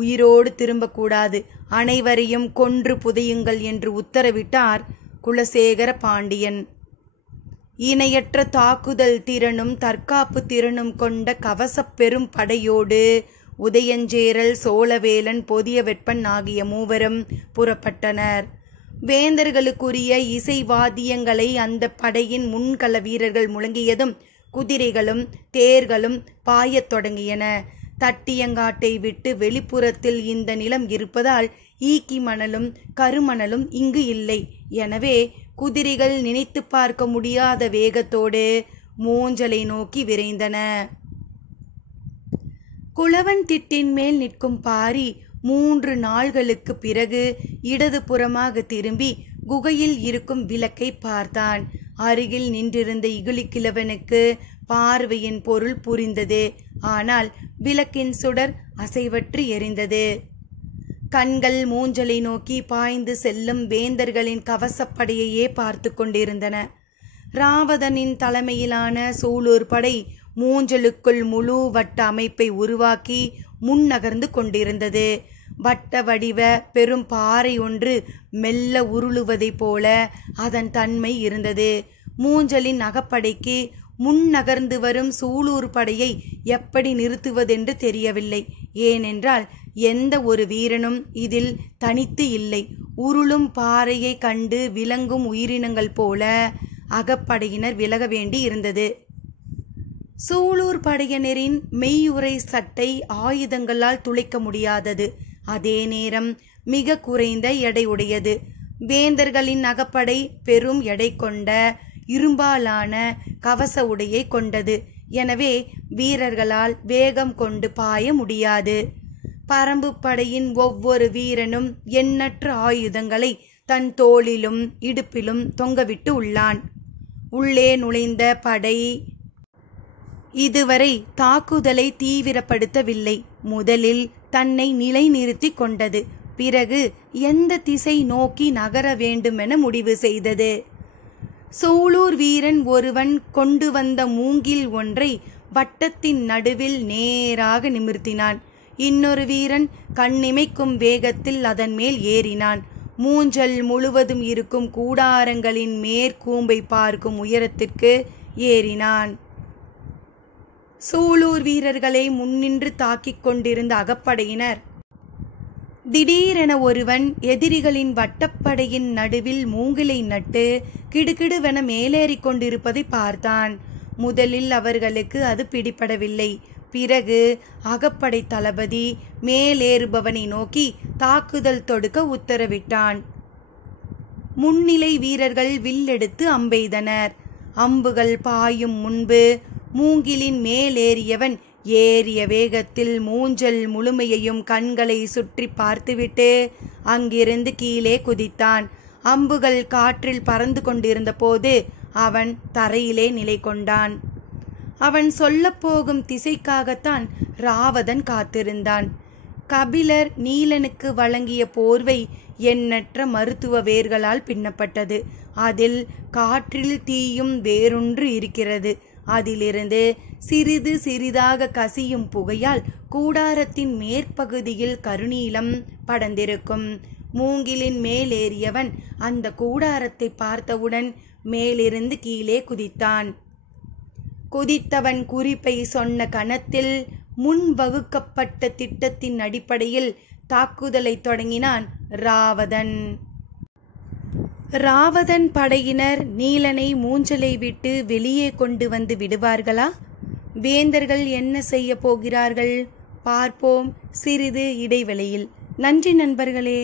உயிரோடு திரும்பக்கூடாது. அனைவரையும் கொன்று புதையுங்கள் என்று உத்தரவிட்டார் குலசேகர பாண்டியன். இணையற்ற தாக்குதல் திறனும் தற்காப்பு திறனும் கொண்ட கவசப் பெரும் படையோடு உதயஞ்சேரல், சோழவேலன், பொதிய வெப்பன் ஆகிய மூவரும் புறப்பட்டனர். வேந்தர்களுக்குரிய இசை வாத்தியங்களை அந்த படையின் முன்கள வீரர்கள் முழங்கியதும் குதிரைகளும் தேர்களும் பாயத் தொடங்கியன. தட்டியங்காட்டை விட்டு வெளிப்புறத்தில் இந்த நிலம் இருப்பதால் ஈக்கி மணலும் கருமணலும் இங்கு இல்லை. எனவே குதிரைகள் நினைத்து பார்க்க முடியாத வேகத்தோடு மூஞ்சலை நோக்கி விரைந்தன. குளவன் திட்டின் மேல் நிற்கும் பாரி 3 நாள்களுக்கு பிறகு இடது புறமாக திரும்பி குகையில் இருக்கும் விளக்கை பார்த்தான். அருகில் நின்றிருந்த இகுலிக்கிழவனுக்கு பார்வையின் பொருள் புரிந்தது. ஆனால் விளக்கின் சுடர் அசைவற்று எரிந்தது. கண்கள் மூஞ்சலை நோக்கி பாய்ந்து செல்லும் வேந்தர்களின் கவசப்படையையே பார்த்து கொண்டிருந்தன. ராவதனின் தலைமையிலான சூலூர் படை மூஞ்சலுக்குள் முழு வட்ட அமைப்பை உருவாக்கி முன்னகர்ந்து கொண்டிருந்தது. வட்ட வடிவ பெரும் பாறை ஒன்று மெல்ல உருளுவதைப் போல அதன் தன்மை இருந்தது. மூஞ்சலின் அகப்படைக்கு முன்னகர்ந்து வரும் சூலூர் படையை எப்படி நிறுத்துவதென்று தெரியவில்லை. ஏனென்றால் எந்த ஒரு வீரனும் இதில் தனித்து இல்லை. உருளும் பாறையை கண்டு விளங்கும் உயிரினங்கள் போல அகப்படையினர் விலக வேண்டி இருந்தது. சூலூர் படையினரின் மெய்யுறை சட்டை ஆயுதங்களால் துளைக்க முடியாதது. அதே நேரம் மிக குறைந்த எடை உடையது. வேந்தர்களின் அகப்படை பெரும் எடை கொண்ட இரும்பாலான கவச உடையை கொண்டது. எனவே வீரர்களால் வேகம் கொண்டு பாய முடியாது. பரம்பு படையின் ஒவ்வொரு வீரனும் எண்ணற்ற ஆயுதங்களை தன் தோளிலும் இடுப்பிலும் தொங்கவிட்டு உள்ளான். உள்ளே நுழைந்த படை இதுவரை தாக்குதலை தீவிரப்படுத்தவில்லை. முதலில் தன்னை நிலைநிறுத்தி கொண்டது. பிறகு எந்த திசை நோக்கி நகர வேண்டுமென முடிவு செய்தது. சூலூர் வீரன் ஒருவன் கொண்டு வந்த மூங்கில் ஒன்றை வட்டத்தின் நடுவில் நேராக நிமிர்த்தினான். இன்னொரு வீரன் கண்ணிமைக்கும் வேகத்தில் அதன் மேல் ஏறினான். மூஞ்சல் முழுவதும் இருக்கும் கூடாரங்களின் மேற்கூம்பை பார்க்கும் உயரத்திற்கு ஏறினான். சூலூர் வீரர்களை முன்னின்று தாக்கிக் கொண்டிருந்த அகப்படையினர் திடீரென ஒருவன் எதிரிகளின் வட்டப்படையின் நடுவில் மூங்கிலை நட்டு கிடுகிடுவென மேலேறி கொண்டிருப்பதை பார்த்தான். முதலில் அவர்களுக்கு அது பிடிபடவில்லை. பிறகு அகப்படை தளபதி மேலேறுபவனை நோக்கி தாக்குதல் தொடுக்க உத்தரவிட்டான். முன்னிலை வீரர்கள் வில்லெடுத்து அம்பெய்தனர். அம்புகள் பாயும் முன்பு மூங்கிலின் மேலேறியவன் ஏறிய வேகத்தில் மூஞ்சல் முழுமையையும் கண்களை சுற்றி பார்த்துவிட்டு அங்கிருந்து கீழே குதித்தான். அம்புகள் காற்றில் பறந்து கொண்டிருந்த போது அவன் தரையிலே நிலை கொண்டான். அவன் சொல்லப்போகும் திசைக்காகத்தான் ராவதன் காத்திருந்தான். கபிலர் நீலனுக்கு வழங்கிய போர்வை எண்ணற்ற மருத்துவ வேர்களால் பின்னப்பட்டது. அதில் காற்றில் தீயும் வேறொன்று இருக்கிறது. அதிலிருந்து சிறிது சிறிதாக கசியும் புகையால் கூடாரத்தின் மேற்பகுதியில் கருநீலம் படர்ந்திருக்கும். மூங்கிலின் மேலேறியவன் அந்த கூடாரத்தை பார்த்தவுடன் மேலிருந்து கீழே குதித்தான். குதித்தவன் குறிப்பை சொன்ன கணத்தில் முன் வகுக்கப்பட்ட திட்டத்தின் அடிப்படையில் தாக்குதலை தொடங்கினான் ராவதன். ராவதன் படையினர் நீலனை மூஞ்சலை விட்டு வெளியே கொண்டு வந்து விடுவார்களா? வேந்தர்கள் என்ன செய்ய போகிறார்கள்? பார்ப்போம் சிறிது இடைவெளியில். நன்றி நண்பர்களே.